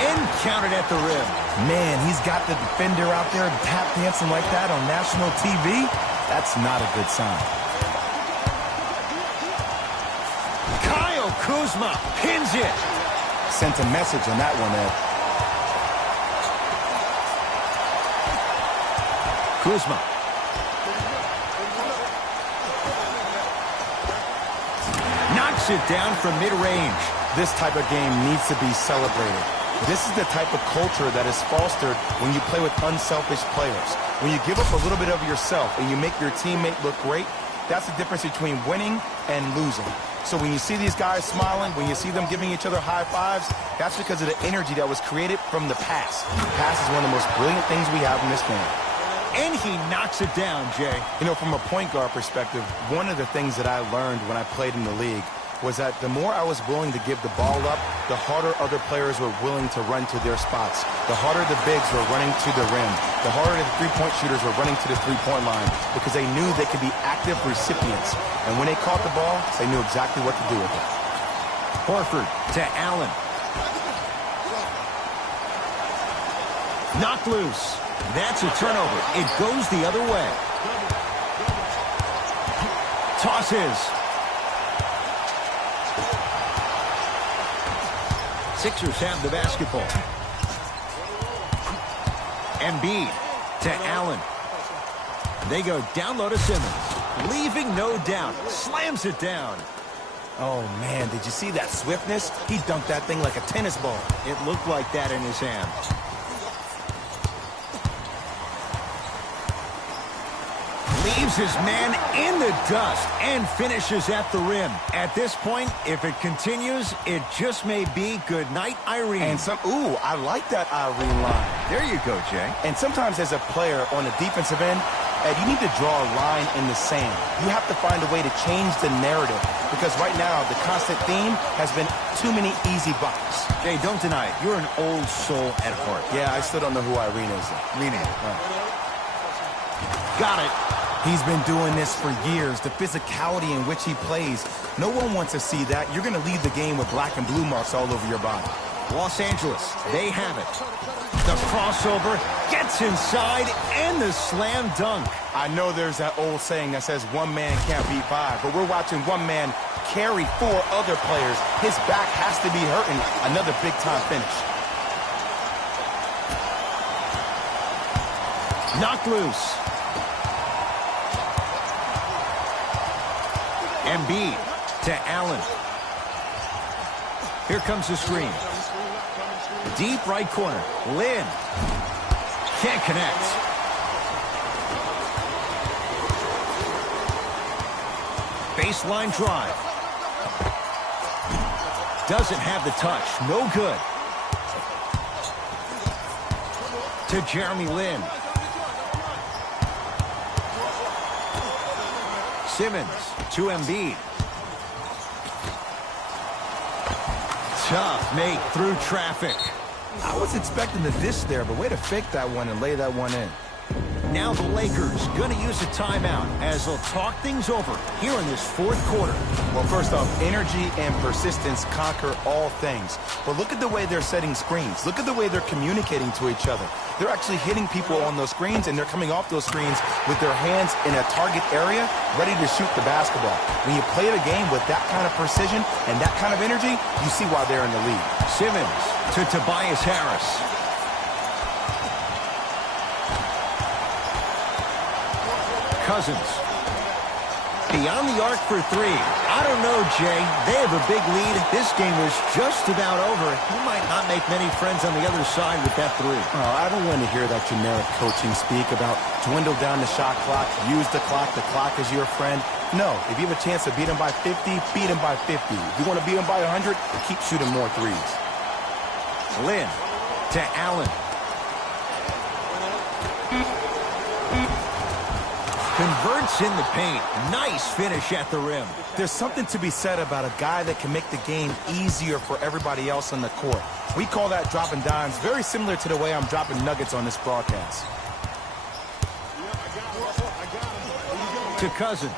And counted at the rim. Man, he's got the defender out there tap dancing like that on national TV. That's not a good sign. Kyle Kuzma pins it. Sent a message on that one, Ed. Kuzma. Knocks it down from mid-range. This type of game needs to be celebrated. This is the type of culture that is fostered when you play with unselfish players. When you give up a little bit of yourself and you make your teammate look great, that's the difference between winning and losing. So when you see these guys smiling, when you see them giving each other high fives, that's because of the energy that was created from the pass. The pass is one of the most brilliant things we have in this game. And he knocks it down, Jay. You know, from a point guard perspective, one of the things that I learned when I played in the league was that the more I was willing to give the ball up, the harder other players were willing to run to their spots. The harder the bigs were running to the rim. The harder the three-point shooters were running to the three-point line because they knew they could be active recipients. And when they caught the ball, they knew exactly what to do with it. Horford to Allen. Knocked loose. That's a turnover. It goes the other way. Tosses. Sixers have the basketball. Embiid to Allen. They go down low to Simmons. Leaving no doubt. Slams it down. Oh, man, did you see that swiftness? He dunked that thing like a tennis ball. It looked like that in his hand. Leaves his man in the dust and finishes at the rim. At this point, if it continues, it just may be good night, Irene. And ooh, I like that Irene line. There you go, Jay. And sometimes as a player on the defensive end, Ed, you need to draw a line in the sand. You have to find a way to change the narrative because right now the constant theme has been too many easy buckets. Jay, don't deny it. You're an old soul at heart. Yeah, I still don't know who Irene is. Me neither. Got it. He's been doing this for years. The physicality in which he plays, no one wants to see that. You're going to leave the game with black and blue marks all over your body. Los Angeles, they have it. The crossover gets inside and the slam dunk. I know there's that old saying that says one man can't beat five, but we're watching one man carry four other players. His back has to be hurting. Another big-time finish. Knocked loose. Embiid to Allen. Here comes the screen. Deep right corner. Lin. Can't connect. Baseline drive. Doesn't have the touch. No good. To Jeremy Lin. Simmons to Embiid. Tough make through traffic. I was expecting the dish there, but way to fake that one and lay that one in. Now the Lakers going to use a timeout as they'll talk things over here in this fourth quarter. Well, first off, energy and persistence conquer all things. But look at the way they're setting screens. Look at the way they're communicating to each other. They're actually hitting people on those screens, and they're coming off those screens with their hands in a target area, ready to shoot the basketball. When you play the game with that kind of precision and that kind of energy, you see why they're in the lead. Simmons to Tobias Harris. Cousins. Beyond the arc for three. I don't know, Jay. They have a big lead. This game was just about over. He might not make many friends on the other side with that three. Oh, I don't want to hear that generic coaching speak about dwindle down the shot clock, use the clock is your friend. No, if you have a chance to beat him by 50, beat him by 50. If you want to beat him by 100, keep shooting more threes. Lin to Allen. Converts in the paint. Nice finish at the rim. There's something to be said about a guy that can make the game easier for everybody else on the court. We call that dropping dimes, very similar to the way I'm dropping nuggets on this broadcast. To Cousins.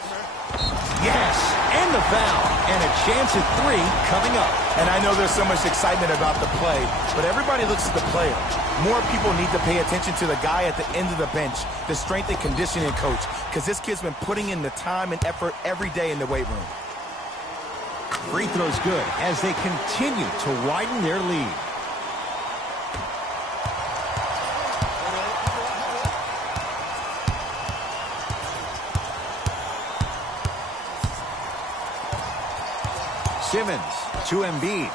Yes, and the foul. And a chance at three coming up. And I know there's so much excitement about the play, but everybody looks at the player. More people need to pay attention to the guy at the end of the bench, the strength and conditioning coach, because this kid's been putting in the time and effort every day in the weight room. Free throw's good as they continue to widen their lead. Simmons to Embiid.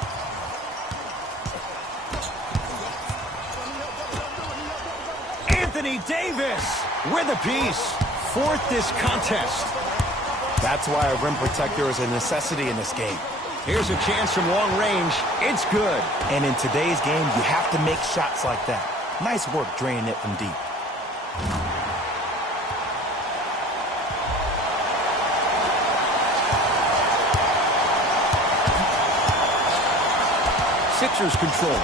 Anthony Davis with a piece. Fourth this contest. That's why a rim protector is a necessity in this game. Here's a chance from long range. It's good. And in today's game, you have to make shots like that. Nice work draining it from deep. Sixers control.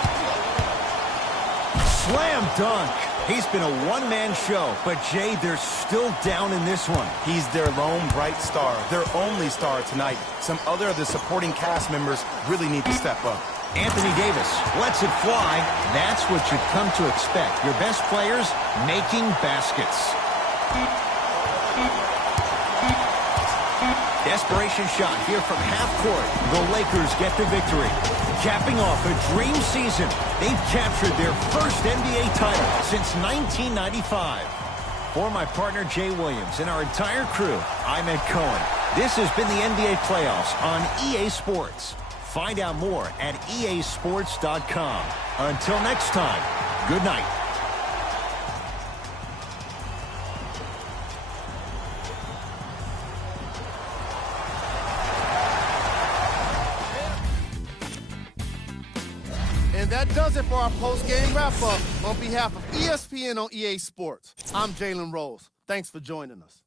Slam dunk. He's been a one-man show, but Jay, they're still down in this one. He's their lone bright star, their only star tonight. Some other of the supporting cast members really need to step up. Anthony Davis lets it fly. That's what you've come to expect. Your best players making baskets. Desperation shot here from half court. The Lakers get the victory. Capping off a dream season, they've captured their first NBA title since 1995. For my partner Jay Williams and our entire crew, I'm Ed Cohen. This has been the NBA playoffs on EA Sports. Find out more at easports.com. Until next time, good night. And that does it for our post-game wrap-up. On behalf of ESPN on EA Sports, I'm Jalen Rose. Thanks for joining us.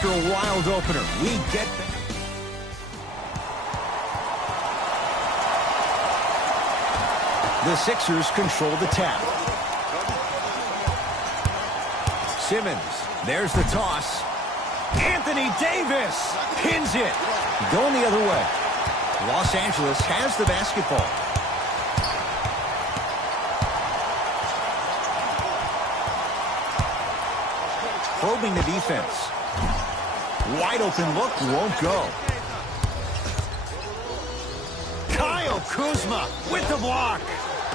After a wild opener, we get back. The Sixers control the tap. Simmons, there's the toss. Anthony Davis pins it. Going the other way. Los Angeles has the basketball. Probing the defense. Wide open look, won't go. Kyle Kuzma with the block.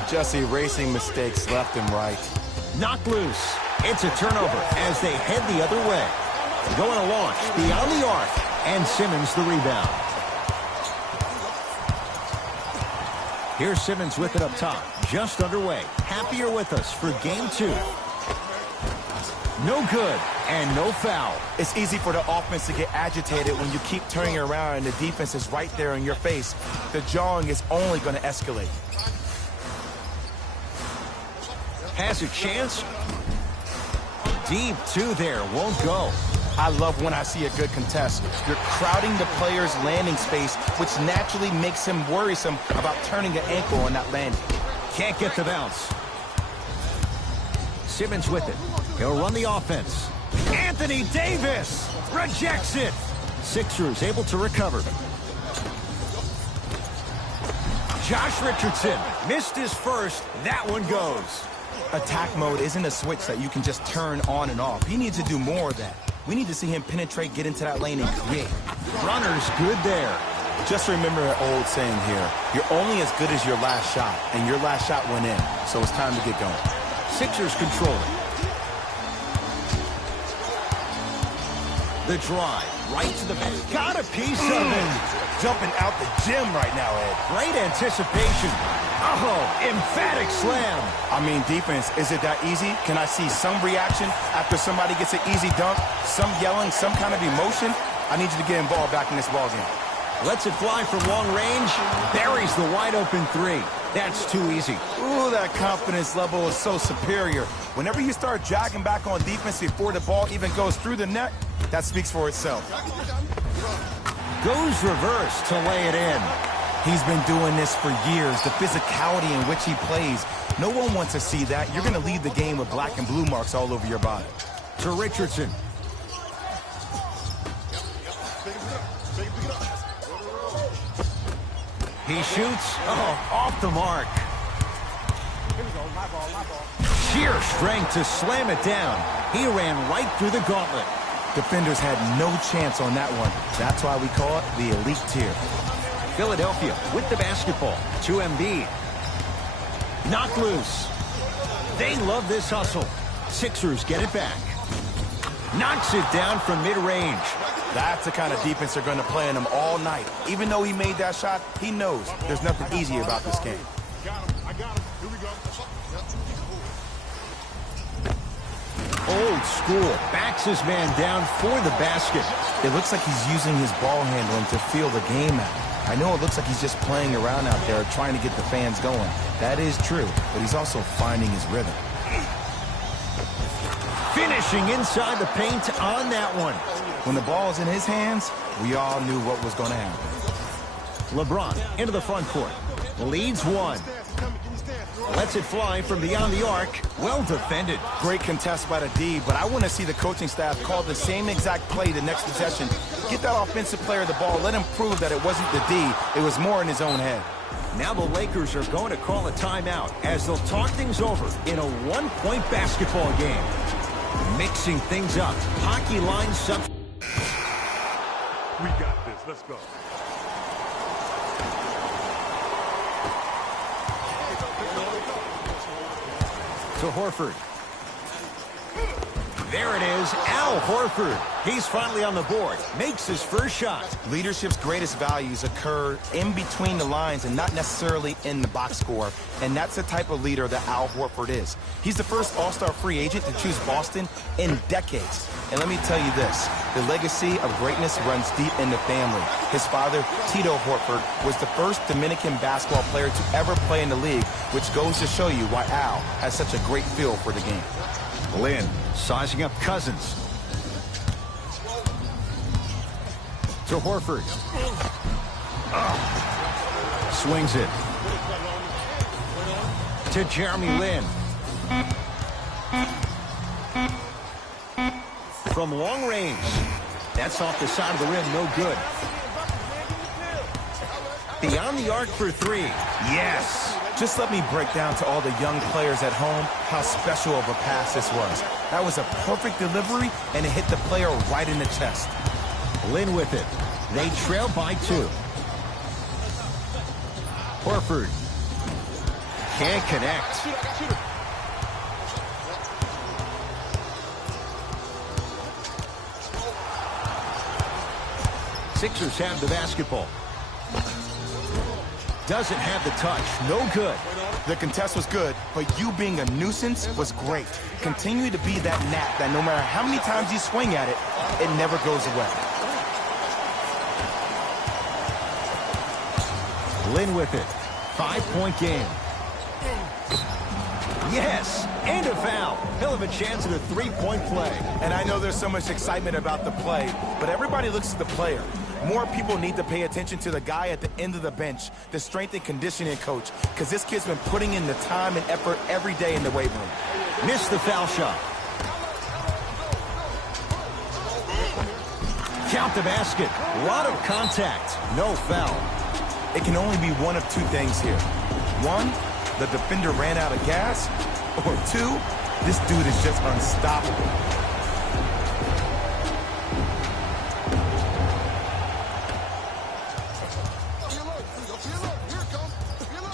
Just erasing mistakes left and right. Knocked loose. It's a turnover as they head the other way. Going to launch beyond the arc, and Simmons the rebound. Here's Simmons with it up top. Just underway. Happier with us for game 2. No good, and no foul. It's easy for the offense to get agitated when you keep turning around and the defense is right there in your face. The jawing is only going to escalate. Has a chance. Deep two there, won't go. I love when I see a good contest. You're crowding the player's landing space, which naturally makes him worrisome about turning an ankle on that landing. Can't get the bounce. Simmons with it. He'll run the offense. Anthony Davis rejects it. Sixers able to recover. Josh Richardson missed his first. That one goes. Attack mode isn't a switch that you can just turn on and off. He needs to do more of that. We need to see him penetrate, get into that lane, and create. Runner's good there. Just remember an old saying here. You're only as good as your last shot, and your last shot went in. So it's time to get going. Sixers control it. The drive, right to the bench. Got a piece of it. Jumping out the gym right now, Ed. Great anticipation. Oh, emphatic slam. I mean, defense, is it that easy? Can I see some reaction after somebody gets an easy dunk? Some yelling, some kind of emotion? I need you to get involved back in this ballgame. Lets it fly from long range. Buries the wide open three. That's too easy. Ooh, that confidence level is so superior. Whenever you start jogging back on defense before the ball even goes through the net, that speaks for itself. Goes reverse to lay it in. He's been doing this for years. The physicality in which he plays. No one wants to see that. You're going to leave the game with black and blue marks all over your body. To Richardson. He shoots. Oh, off the mark. Sheer strength to slam it down. He ran right through the gauntlet. Defenders had no chance on that one. That's why we call it the elite tier. Philadelphia with the basketball. To Embiid. Knocked loose. They love this hustle. Sixers get it back. Knocks it down from mid-range. That's the kind of defense they're going to play on him all night. Even though he made that shot, he knows there's nothing easy about this game. I got him. Here we go. old school. Backs his man down for the basket. It looks like he's using his ball handling to feel the game out. I know it looks like he's just playing around out there trying to get the fans going. That is true, but he's also finding his rhythm. Finishing inside the paint on that one. When the ball is in his hands, we all knew what was going to happen. LeBron into the front court. Leads one. Lets it fly from beyond the arc. Well defended. Great contest by the D, but I want to see the coaching staff call the same exact play the next possession. Get that offensive player the ball. Let him prove that it wasn't the D. It was more in his own head. Now the Lakers are going to call a timeout as they'll talk things over in a one-point basketball game. Mixing things up. Hockey line sub. We got this. Let's go. To Horford. There it is, Al Horford. He's finally on the board. Makes his first shot. Leadership's greatest values occur in between the lines and not necessarily in the box score. And that's the type of leader that Al Horford is. He's the first all-star free agent to choose Boston in decades. And let me tell you this, the legacy of greatness runs deep in the family. His father, Tito Horford, was the first Dominican basketball player to ever play in the league, which goes to show you why Al has such a great feel for the game. Lynn sizing up Cousins. To Horford. Swings it. To Jeremy Lin. From long range. That's off the side of the rim, no good. Beyond the arc for three. Yes. Just let me break down to all the young players at home how special of a pass this was. That was a perfect delivery, and it hit the player right in the chest. Lynn with it. They trail by 2. Horford. Can't connect. Sixers have the basketball. Doesn't have the touch. No good. The contest was good, but you being a nuisance was great. Continue to be that gnat that no matter how many times you swing at it, it never goes away. Lynn with it. 5-point game. Yes, and a foul. He'll have a chance at a 3-point play. And I know there's so much excitement about the play, but everybody looks at the player. More people need to pay attention to the guy at the end of the bench, the strength and conditioning coach, because this kid's been putting in the time and effort every day in the weight room. Missed the foul shot. Count the basket. A lot of contact. No foul. It can only be one of 2 things here. 1, the defender ran out of gas, or 2, this dude is just unstoppable.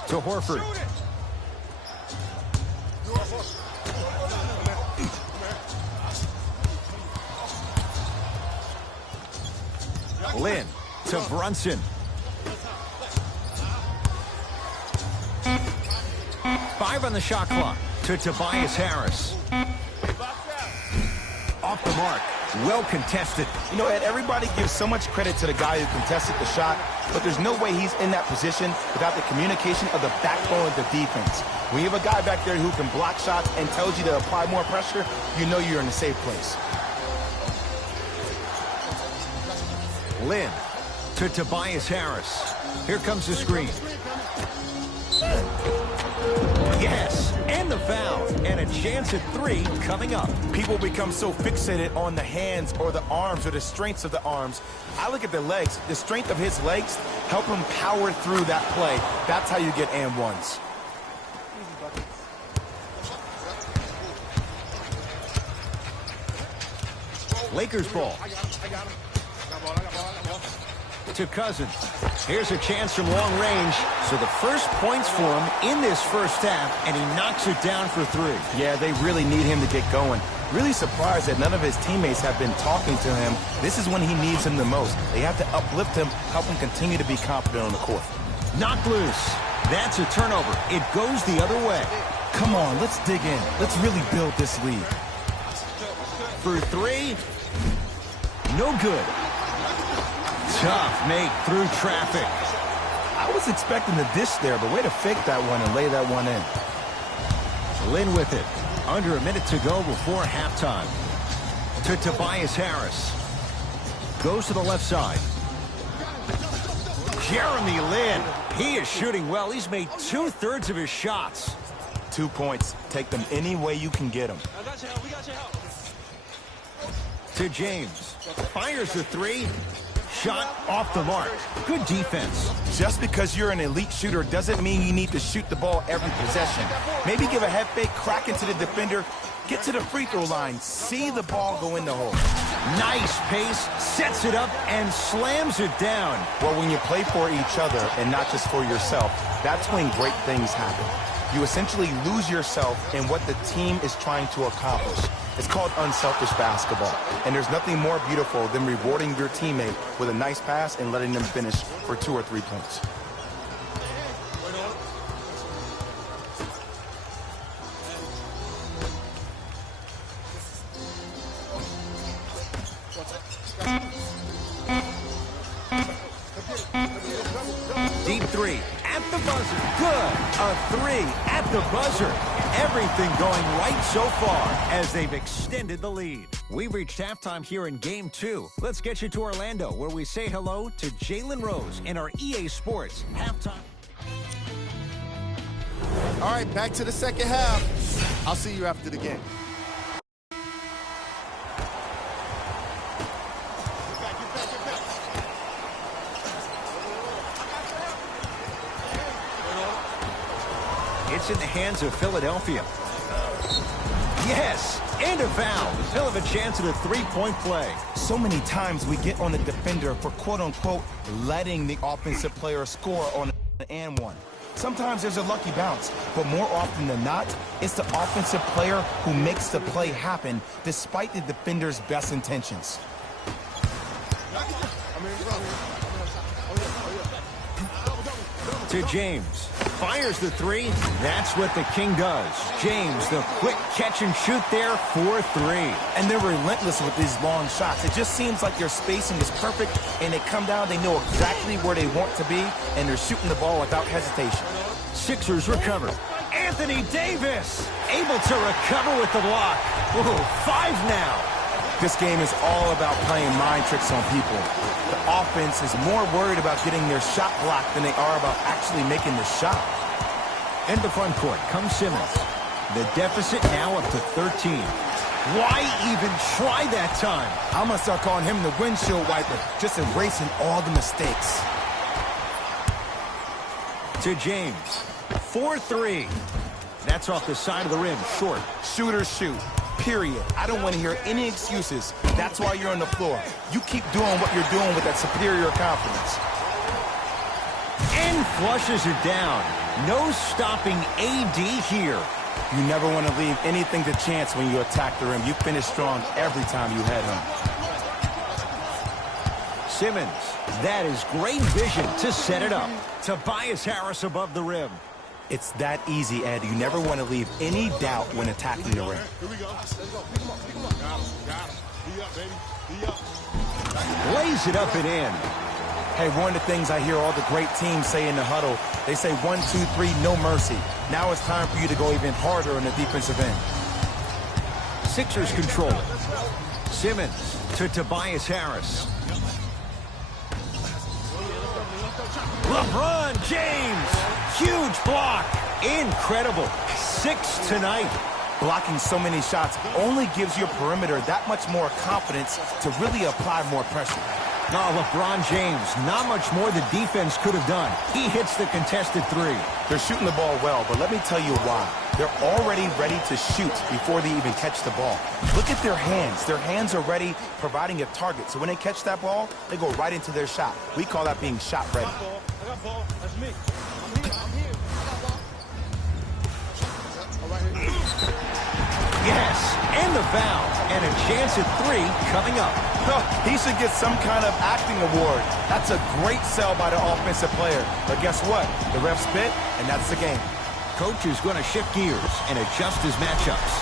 To Horford. Lynn to Brunson. 5 on the shot clock to Tobias Harris. Off the mark. Well contested. You know, Ed, everybody gives so much credit to the guy who contested the shot, but there's no way he's in that position without the communication of the backbone of the defense. When you have a guy back there who can block shots and tells you to apply more pressure, you know you're in a safe place. Lynn to Tobias Harris. Here comes the screen. Yes, and the foul, and a chance at 3 coming up. People become so fixated on the hands or the arms or the strengths of the arms. I look at the legs. The strength of his legs help him power through that play. That's how you get and ones. Lakers ball. To Cousins. Here's a chance from long range. So the first points for him in this first half, and he knocks it down for 3. Yeah, they really need him to get going. Really surprised that none of his teammates have been talking to him. This is when he needs him the most. They have to uplift him, help him continue to be confident on the court. Knocked loose. That's a turnover. It goes the other way. Come on, let's dig in. Let's really build this lead. for three. No good. Tough make through traffic. I was expecting the dish there, but way to fake that one and lay that one in. Lynn with it. Under a minute to go before halftime. To Tobias Harris. Goes to the left side. Jeremy Lin. He is shooting well. He's made 2/3 of his shots. 2 points. Take them any way you can get them. I got your help. We got your help. To James. Fires the three. Shot off the mark. Good defense. Just because you're an elite shooter doesn't mean you need to shoot the ball every possession. Maybe give a head fake, crack into the defender, get to the free throw line, see the ball go in the hole. Nice pace, sets it up, and slams it down. Well, when you play for each other and not just for yourself, that's when great things happen. You essentially lose yourself in what the team is trying to accomplish. It's called unselfish basketball. And there's nothing more beautiful than rewarding your teammate with a nice pass and letting them finish for 2 or 3 points. Deep three at the buzzer. Good. A three at the buzzer. Everything going right so far as they've extended the lead. We've reached halftime here in Game 2. Let's get you to Orlando, where we say hello to Jalen Rose in our EA Sports halftime. All right, back to the second half. I'll see you after the game. It's in the hands of Philadelphia. Yes, and a foul. He'll have a chance at a three-point play. So many times we get on the defender for quote-unquote letting the offensive player score on an and one. Sometimes there's a lucky bounce, but more often than not, it's the offensive player who makes the play happen despite the defender's best intentions. To James. Fires the three. That's what the King does. James, the quick catch and shoot there for three. And they're relentless with these long shots. It just seems like their spacing is perfect, and they come down, they know exactly where they want to be, and they're shooting the ball without hesitation. Sixers recover. Anthony Davis able to recover with the block. Ooh, 5 now. This game is all about playing mind tricks on people. The offense is more worried about getting their shot blocked than they are about actually making the shot. In the front court comes Simmons. The deficit now up to 13. Why even try that time? I'm going to start calling him the windshield wiper, just erasing all the mistakes. To James. 4-3. That's off the side of the rim, short. Shooters shoot. Period. I don't want to hear any excuses. That's why you're on the floor. You keep doing what you're doing with that superior confidence. And flushes it down. No stopping AD here. You never want to leave anything to chance when you attack the rim. You finish strong every time you head home. Simmons. That is great vision to set it up. Tobias Harris above the rim. It's that easy, Ed. You never want to leave any doubt when attacking the rim. Here we go. Let's go. Pick him up. Pick him up. Got him. Be up, baby. Be up. Lays it up and in. Hey, one of the things I hear all the great teams say in the huddle, they say 1, 2, 3, no mercy. Now it's time for you to go even harder on the defensive end. Sixers control it. Simmons to Tobias Harris. LeBron James. Huge block. Incredible. 6 tonight. Blocking so many shots only gives your perimeter that much more confidence to really apply more pressure. No, LeBron James, not much more the defense could have done. He hits the contested three. They're shooting the ball well, but let me tell you why. They're already ready to shoot before they even catch the ball. Look at their hands. Their hands are ready, providing a target. So when they catch that ball, they go right into their shot. We call that being shot ready. I got ball. That's me. I'm here. Yes, and the foul. And a chance at 3 coming up. He should get some kind of acting award. That's a great sell by the offensive player. But guess what? The ref spit, and that's the game. Coach is going to shift gears and adjust his matchups.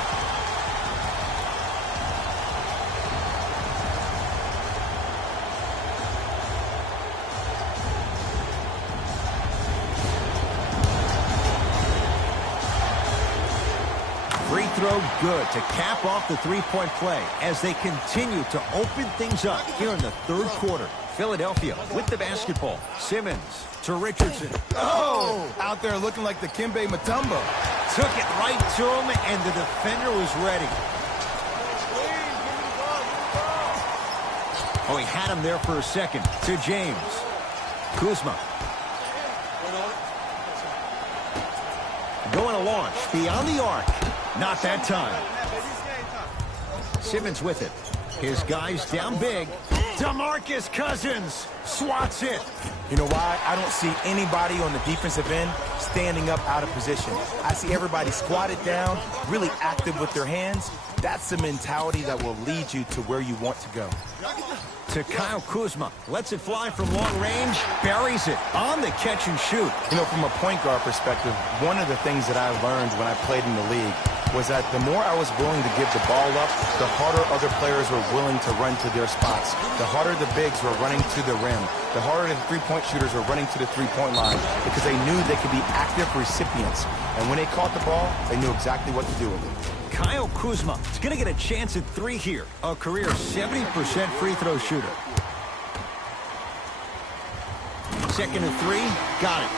throw good to cap off the three-point play as they continue to open things up here in the third quarter. Philadelphia with the basketball. Simmons to Richardson. Oh! Out there looking like the Kimbe Mutombo. Took it right to him, and the defender was ready. Oh, he had him there for a second. To James. Kuzma. Going to launch. Beyond the arc. Not that time. Simmons with it. His guys down big. DeMarcus Cousins swats it. You know why? I don't see anybody on the defensive end standing up out of position. I see everybody squatted down, really active with their hands. That's the mentality that will lead you to where you want to go. To Kyle Kuzma. Lets it fly from long range. Buries it on the catch and shoot. You know, from a point guard perspective, one of the things that I learned when I played in the league was that the more I was willing to give the ball up, the harder other players were willing to run to their spots. The harder the bigs were running to the rim. The harder the three-point shooters were running to the three-point line because they knew they could be active recipients. And when they caught the ball, they knew exactly what to do with it. Kyle Kuzma is going to get a chance at three here. A career 70% free throw shooter. Second and three. Got it.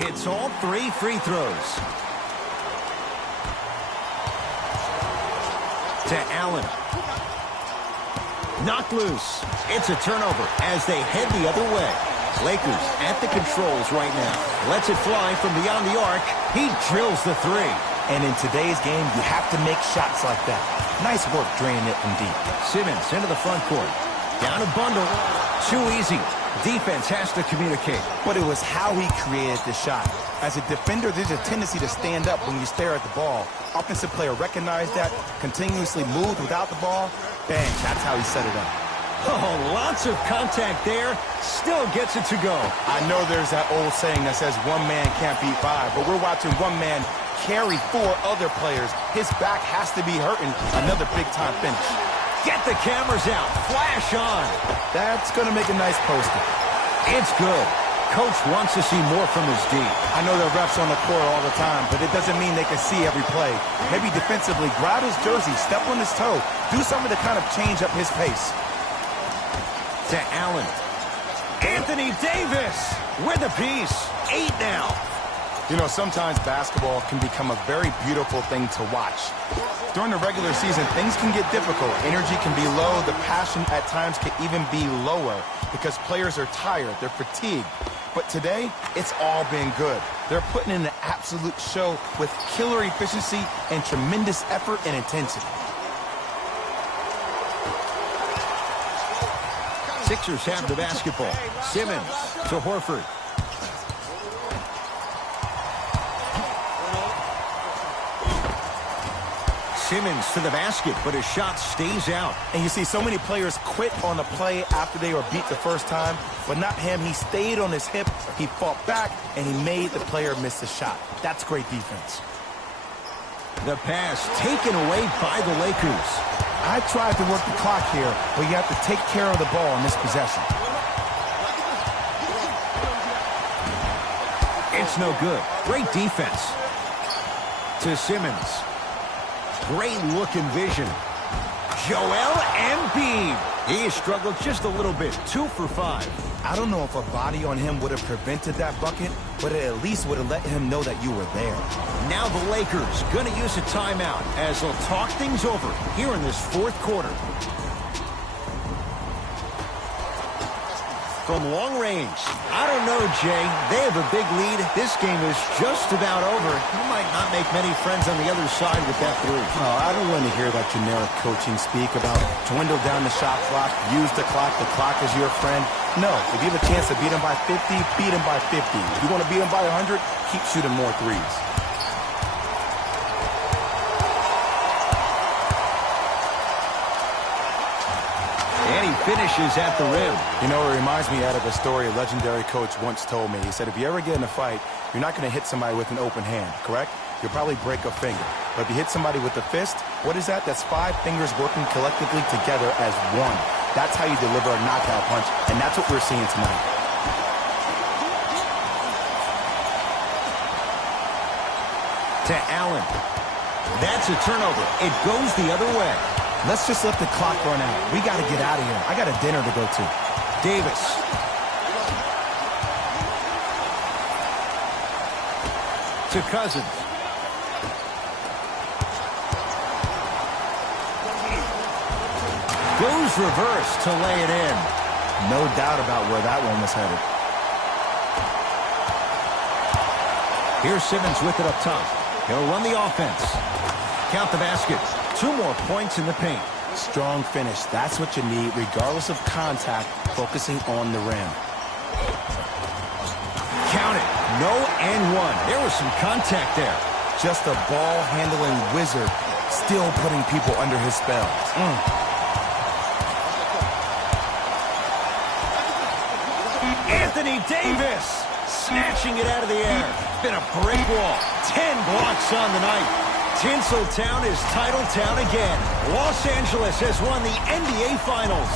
Hits all three free throws. To Allen. Knocked loose. It's a turnover as they head the other way. Lakers at the controls right now. Lets it fly from beyond the arc. He drills the three. And in today's game, you have to make shots like that. Nice work draining it from deep. Simmons into the front court. Down a bundle. Too easy. Defense has to communicate. But it was how he created the shot. As a defender, there's a tendency to stand up when you stare at the ball. Offensive player recognized that, continuously moved without the ball. Bang, that's how he set it up. Oh, lots of contact there. Still gets it to go. I know there's that old saying that says one man can't beat five, but we're watching one man carry four other players. His back has to be hurting. Another big-time finish. Get the cameras out. Flash on. That's going to make a nice poster. It's good. Coach wants to see more from his D. I know the refs on the court all the time, but it doesn't mean they can see every play. Maybe defensively, grab his jersey, step on his toe, do something to kind of change up his pace. To Allen. Anthony Davis with a piece. 8 now. You know, sometimes basketball can become a very beautiful thing to watch. During the regular season, things can get difficult. Energy can be low. The passion at times can even be lower because players are tired. They're fatigued. But today, it's all been good. They're putting in an absolute show with killer efficiency and tremendous effort and intensity. Sixers have the basketball. Simmons to Horford. Simmons to the basket, but his shot stays out. And you see so many players quit on a play after they were beat the first time, but not him. He stayed on his hip, he fought back, and he made the player miss the shot. That's great defense. The pass taken away by the Lakers. I tried to work the clock here, but you have to take care of the ball in this possession. It's no good. Great defense. To Simmons. Great look and vision. Joel Embiid. He struggled just a little bit. 2 for 5. I don't know if a body on him would have prevented that bucket, but it at least would have let him know that you were there. Now the Lakers going to use a timeout as they'll talk things over here in this fourth quarter. From long range. I don't know, Jay. They have a big lead. This game is just about over. You might not make many friends on the other side with that three. Oh, I don't want to hear that generic coaching speak about dwindle down the shot clock, use the clock is your friend. No, if you have a chance to beat him by 50, beat him by 50. If you want to beat him by 100, keep shooting more threes. And he finishes at the rim. You know, it reminds me of a story a legendary coach once told me. He said, if you ever get in a fight, you're not going to hit somebody with an open hand, correct? You'll probably break a finger. But if you hit somebody with the fist, what is that? That's 5 fingers working collectively together as one. That's how you deliver a knockout punch, and that's what we're seeing tonight. To Allen. That's a turnover. It goes the other way. Let's just let the clock run out. We got to get out of here. I got a dinner to go to. Davis. To Cousins. Goes reverse to lay it in. No doubt about where that one was headed. Here's Simmons with it up top. He'll run the offense. Count the basket. 2 more points in the paint. Strong finish. That's what you need, regardless of contact, focusing on the rim. Count it. No and one. There was some contact there. Just a ball-handling wizard, still putting people under his spells. Anthony Davis snatching it out of the air. It's been a brick wall. 10 blocks on the night. Tinseltown is Titletown again. Los Angeles has won the NBA Finals.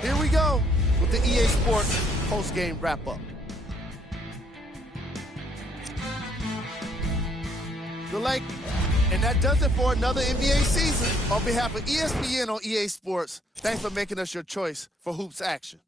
Here we go with the EA Sports post-game wrap-up. Good luck. And that does it for another NBA season. On behalf of ESPN on EA Sports, thanks for making us your choice for hoops action.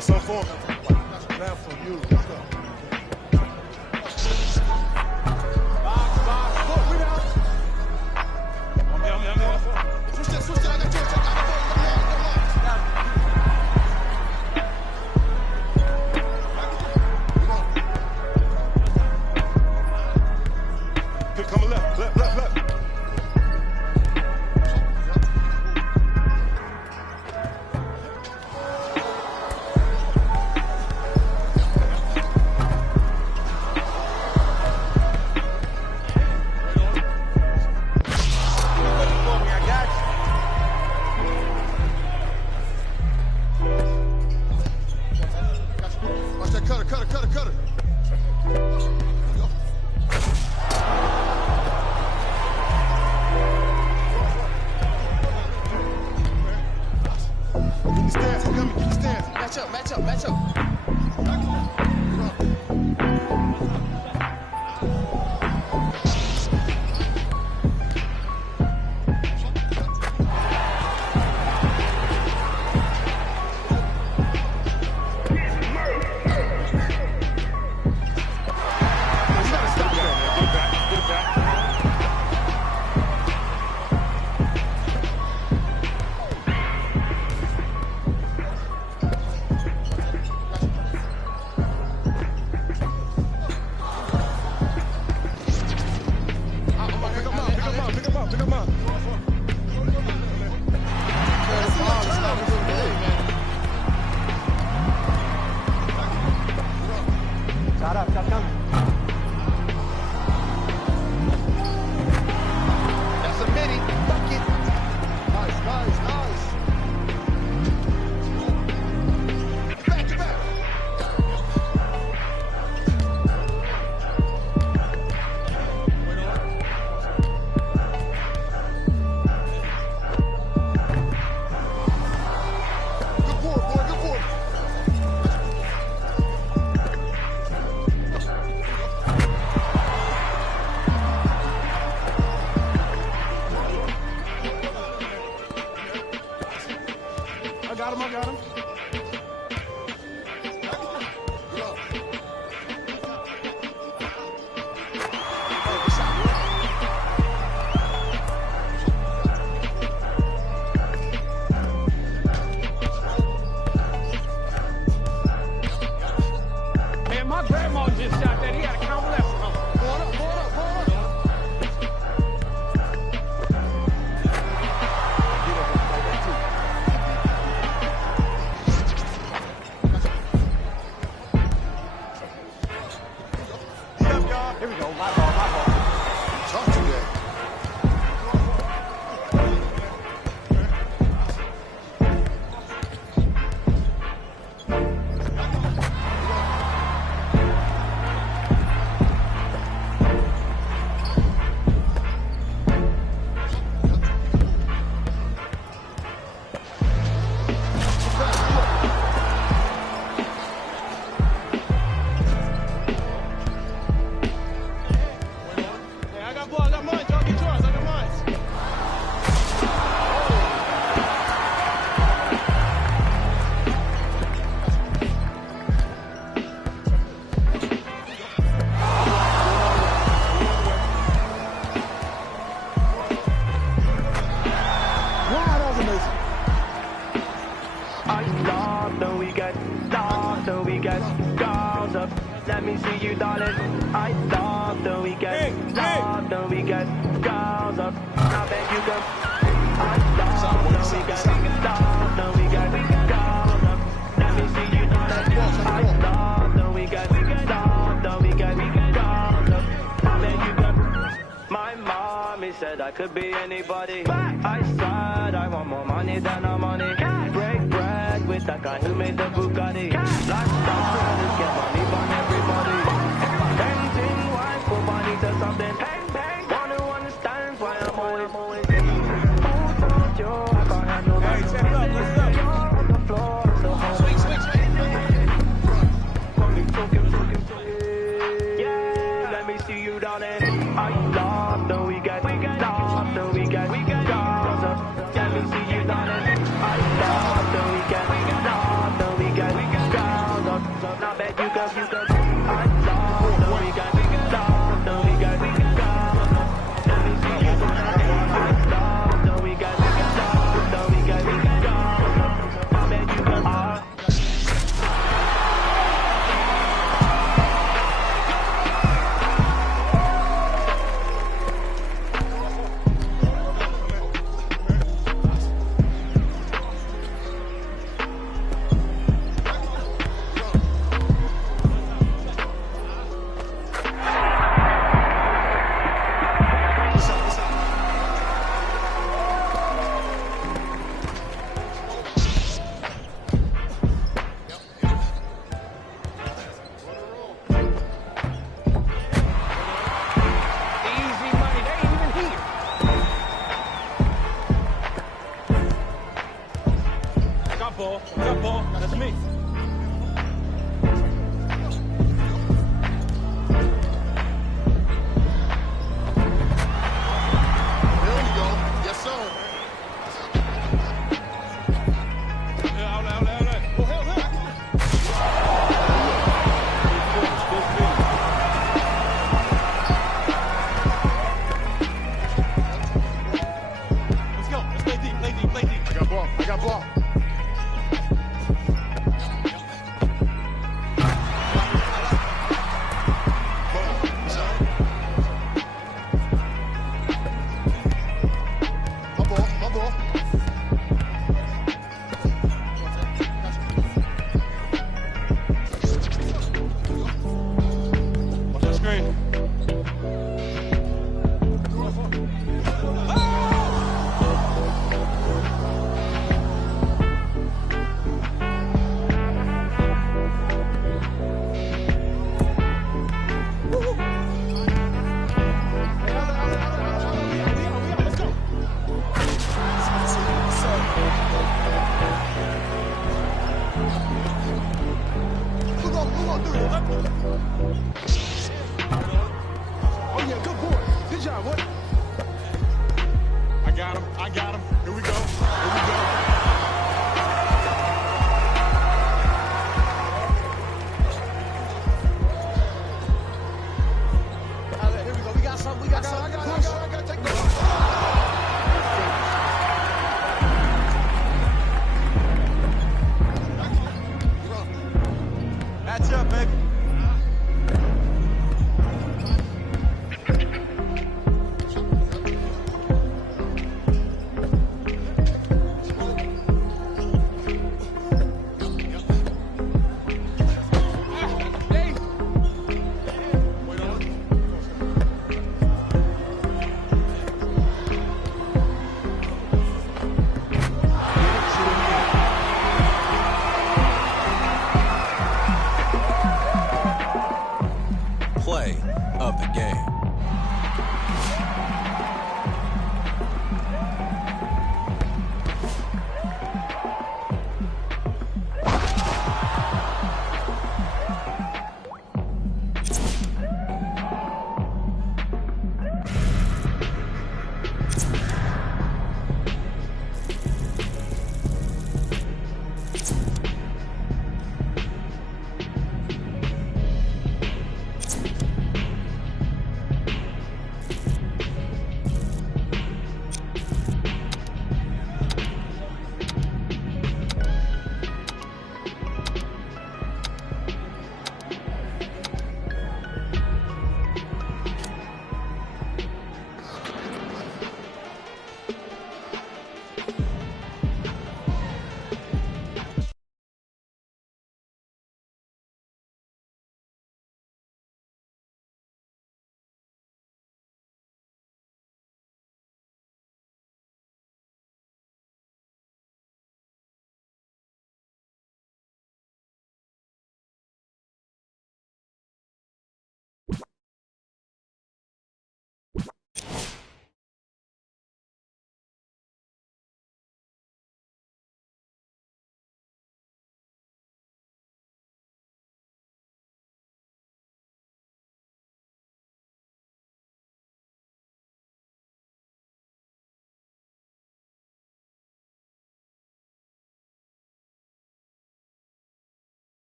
So far, now for you. Let's go. Box, box. We down. I'm here. Switch that. I got you. Good, coming left. Cutter. Get the stance, get the stance. Match up. I got him. Man, my grandma just shot that. He had a convalescent. Here we go. My ball. Talk to that. Girls up, let me see you, darling. I love the weekend, love the weekend. Girls up, now bet you can. I love the weekend, love the weekend. Girls up, let me see you, darling. I love the weekend, love the weekend. Girls up, now bet you can. My mommy said I could be anybody. I said I want more money than no money. Break bread with that guy who made the Bugatti. Lifestyle is get money from everybody. Painting white for money to something. One who understands why I'm always in. Who told you I can't handle my Hey, check it up, let's go. You're on the floor, so Swing. yeah, let me see you, darling. I love the weekend, love the weekend. Girls up, let me see you, darling. I love the weekend, love the weekend. Girls up, now bet you can. I love the weekend, love the weekend. Girls up, let me see you, darling. I love the weekend, love the weekend. Girls up, now bet you can. Easy money, they ain't even here. Got ball, that's me. There we go. Yes, sir. Yeah, outlet. Oh, hell. Let's go. Let's play deep. I got ball. My ball. Watch that screen. Let's go. Who gonna do it? Oh yeah, good boy. Good job, boy. I got him. Here we go. Here we go. We got something. I gotta take the Match up, baby.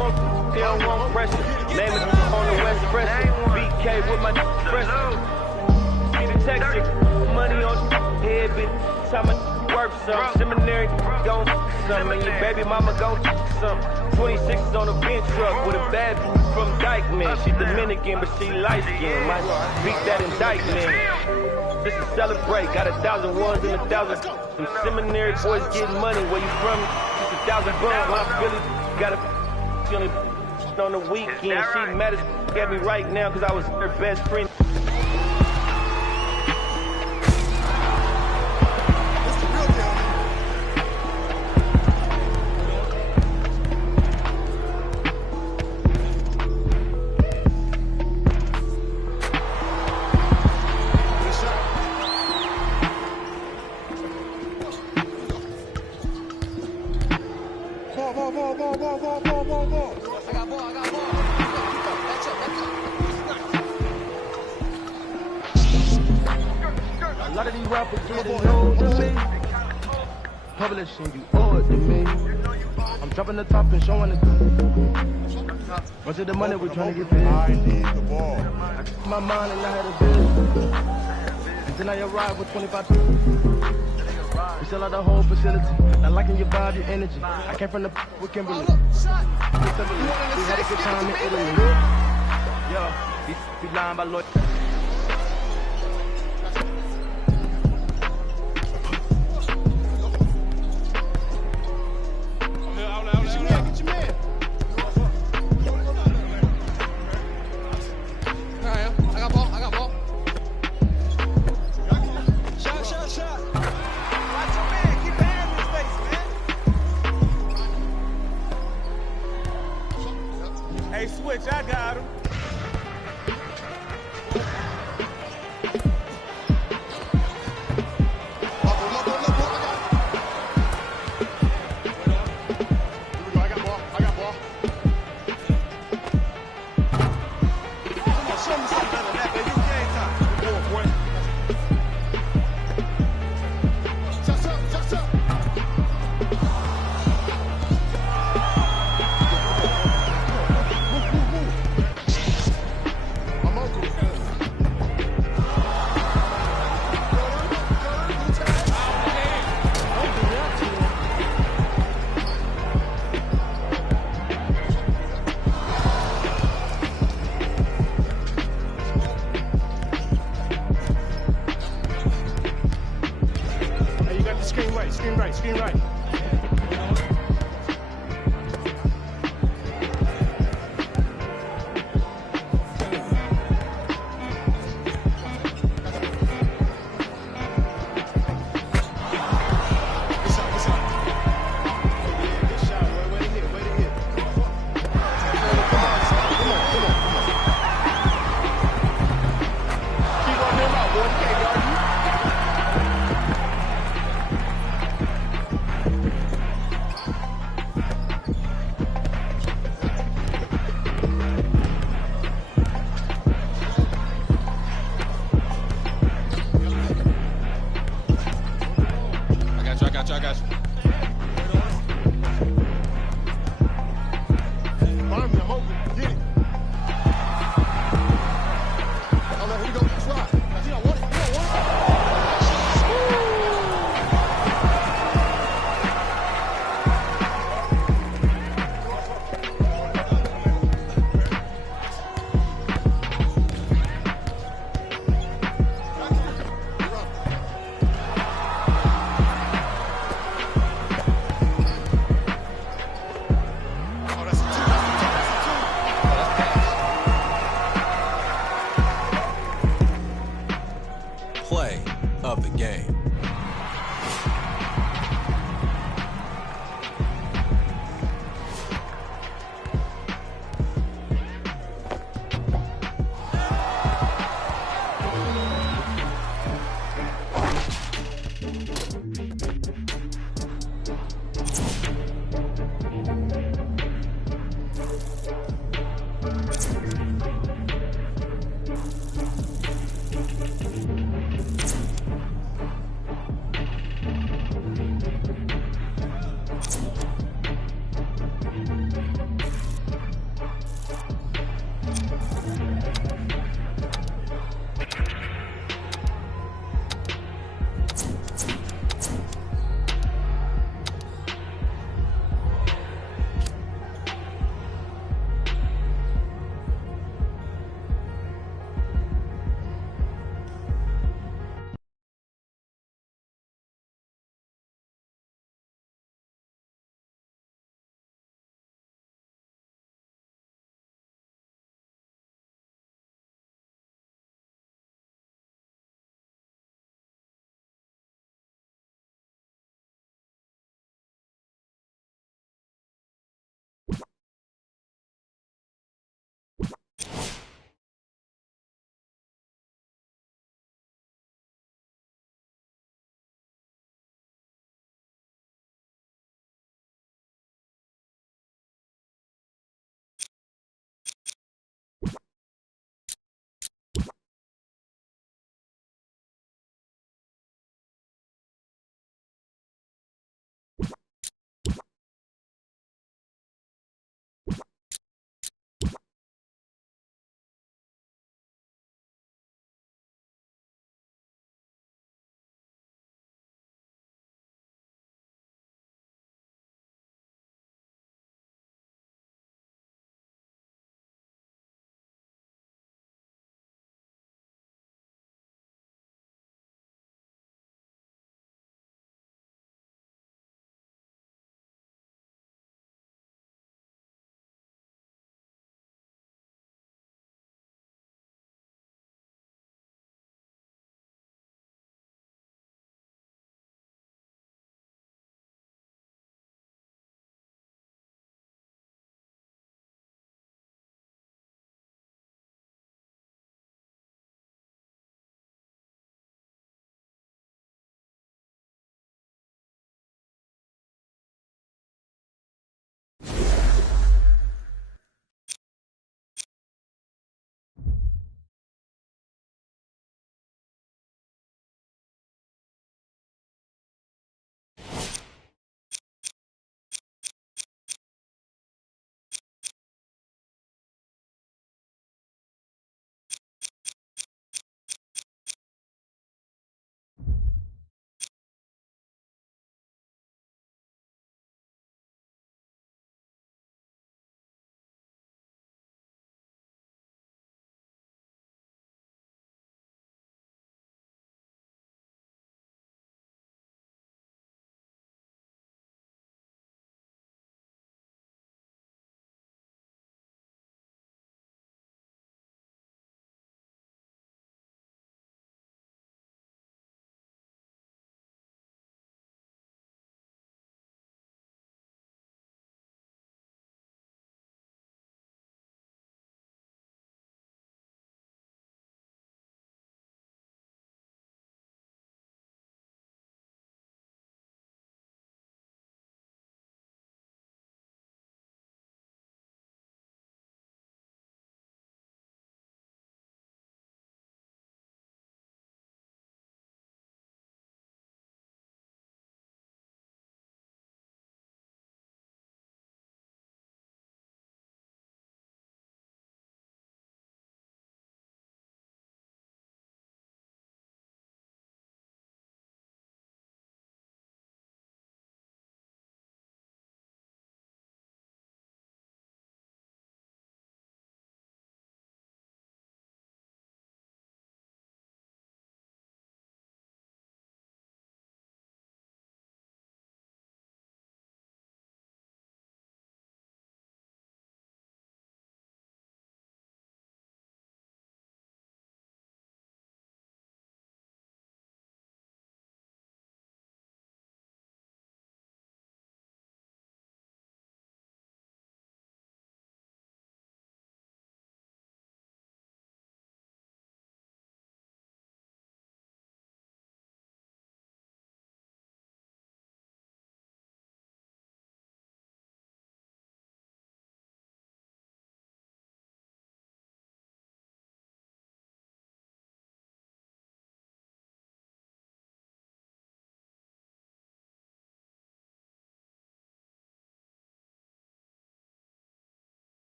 want, they don't want pressure. Name it on the West Pressure. BK with my pressure. See the texture, money on head, bitch. Time worth some. Seminary gon' some, and your baby mama gon' some. 26 on a bench truck with a bad from Dykeman. She Dominican, but she light skinned. Might beat that indictment. This is celebrate. Got 1,000 ones and 1,000. Some seminary boys getting money. Where you from? It's 1,000 bucks. My Billy got a she only on the weekend. She mad as at me right now because I was her best friend. A lot of these rappers getting old to me. Publishing, you owe it to me. I'm dropping the top and showing it. Much of the money we're trying to get paid. I need the ball. My mind and I had a business. Until I arrived with 25. We sell out the whole facility. Not liking your vibe, your energy. I came from the with Kimberly. We had a good time in Italy. Yo, be lying by Lord. Hey, switch, I got him. Screen right.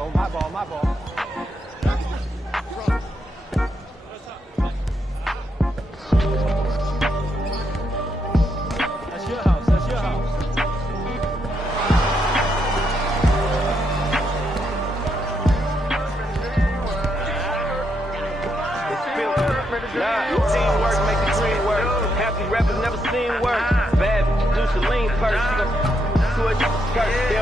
go. My ball, my ball. That's your house, that's your house. Nah, teamwork make the dream work. Happy rappers never seen work. Bad do Celine purse. She gon' to a skirt. They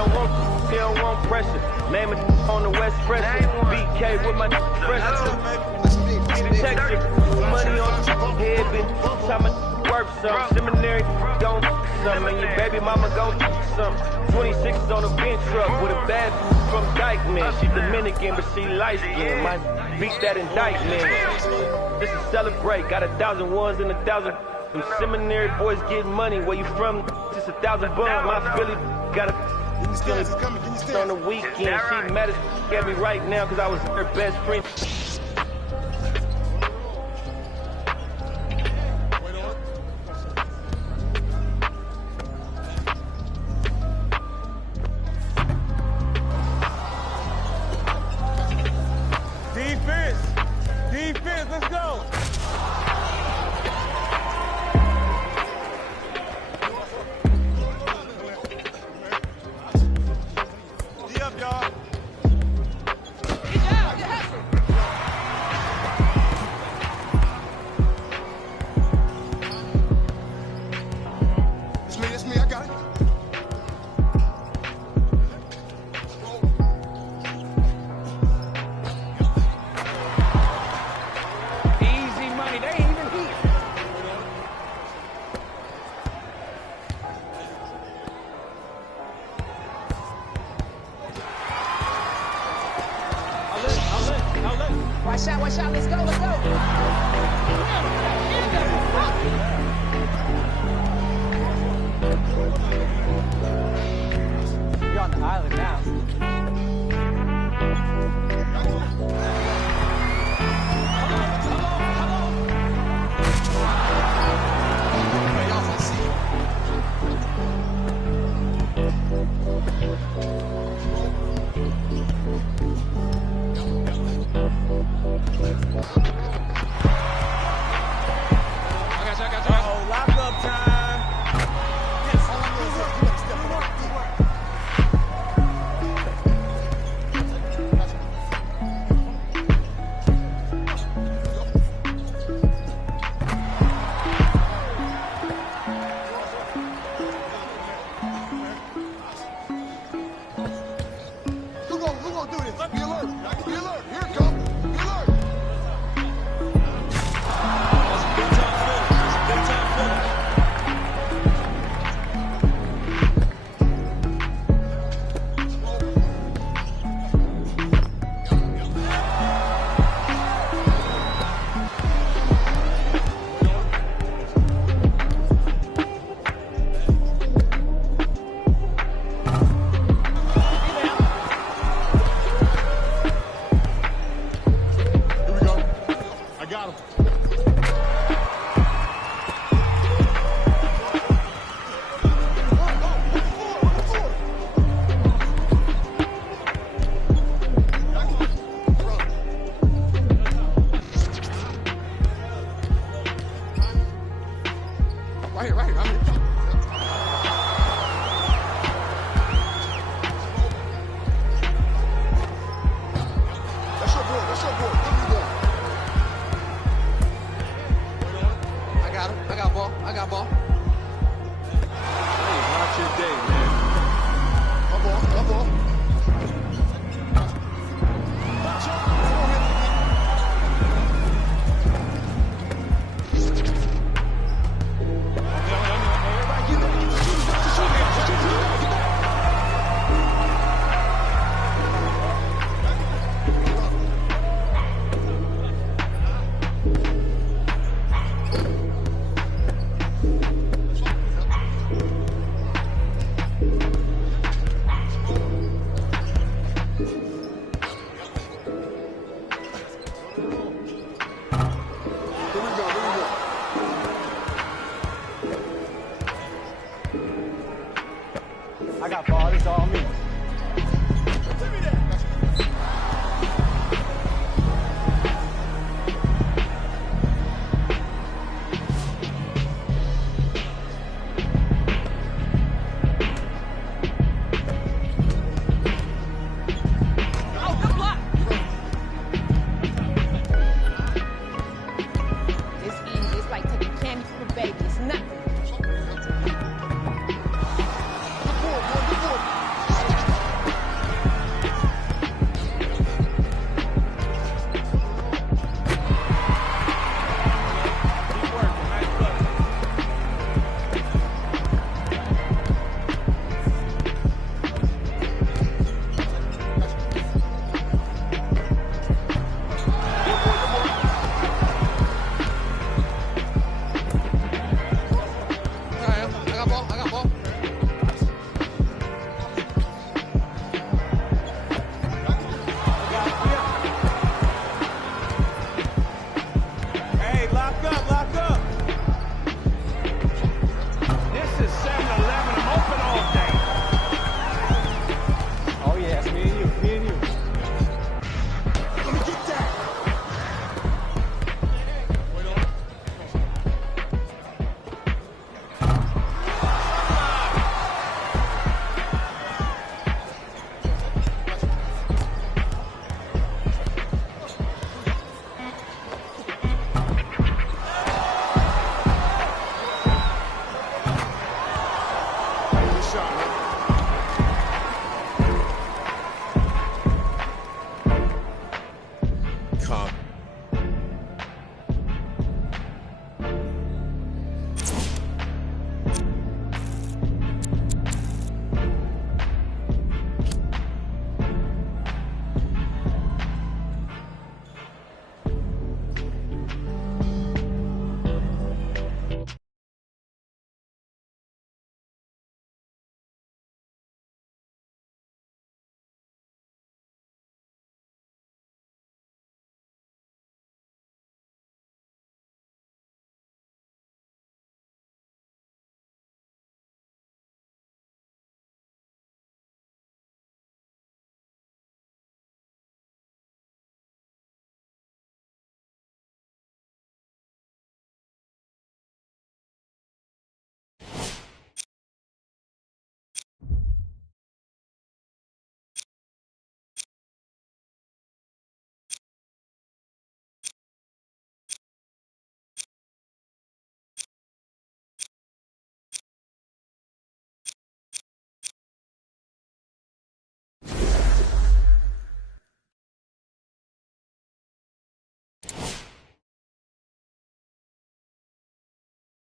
don't want pressure. Name it on the West Fresh. BK with my fresh. See the texture. Money on the head, bitch. Time I work some. Seminary gon' some. And your baby mama gon' some. 26 on a bench truck with a bad from Dykeman. She Dominican, but she light skinned. Might beat that indictment. This is celebrate. Got 1,000 ones and 1,000. Them seminary boys get money. Where you from? Just 1,000 bucks. My Philly got a on the weekend. She mad at me right now because I was her best friend. Defense, let's go. D up, y'all. It's me, I got it. Easy money, they ain't even here. Watch out, let's go, let's go. You're on the island now. Uh-oh, lock up time. Who gonna do this? Be alert.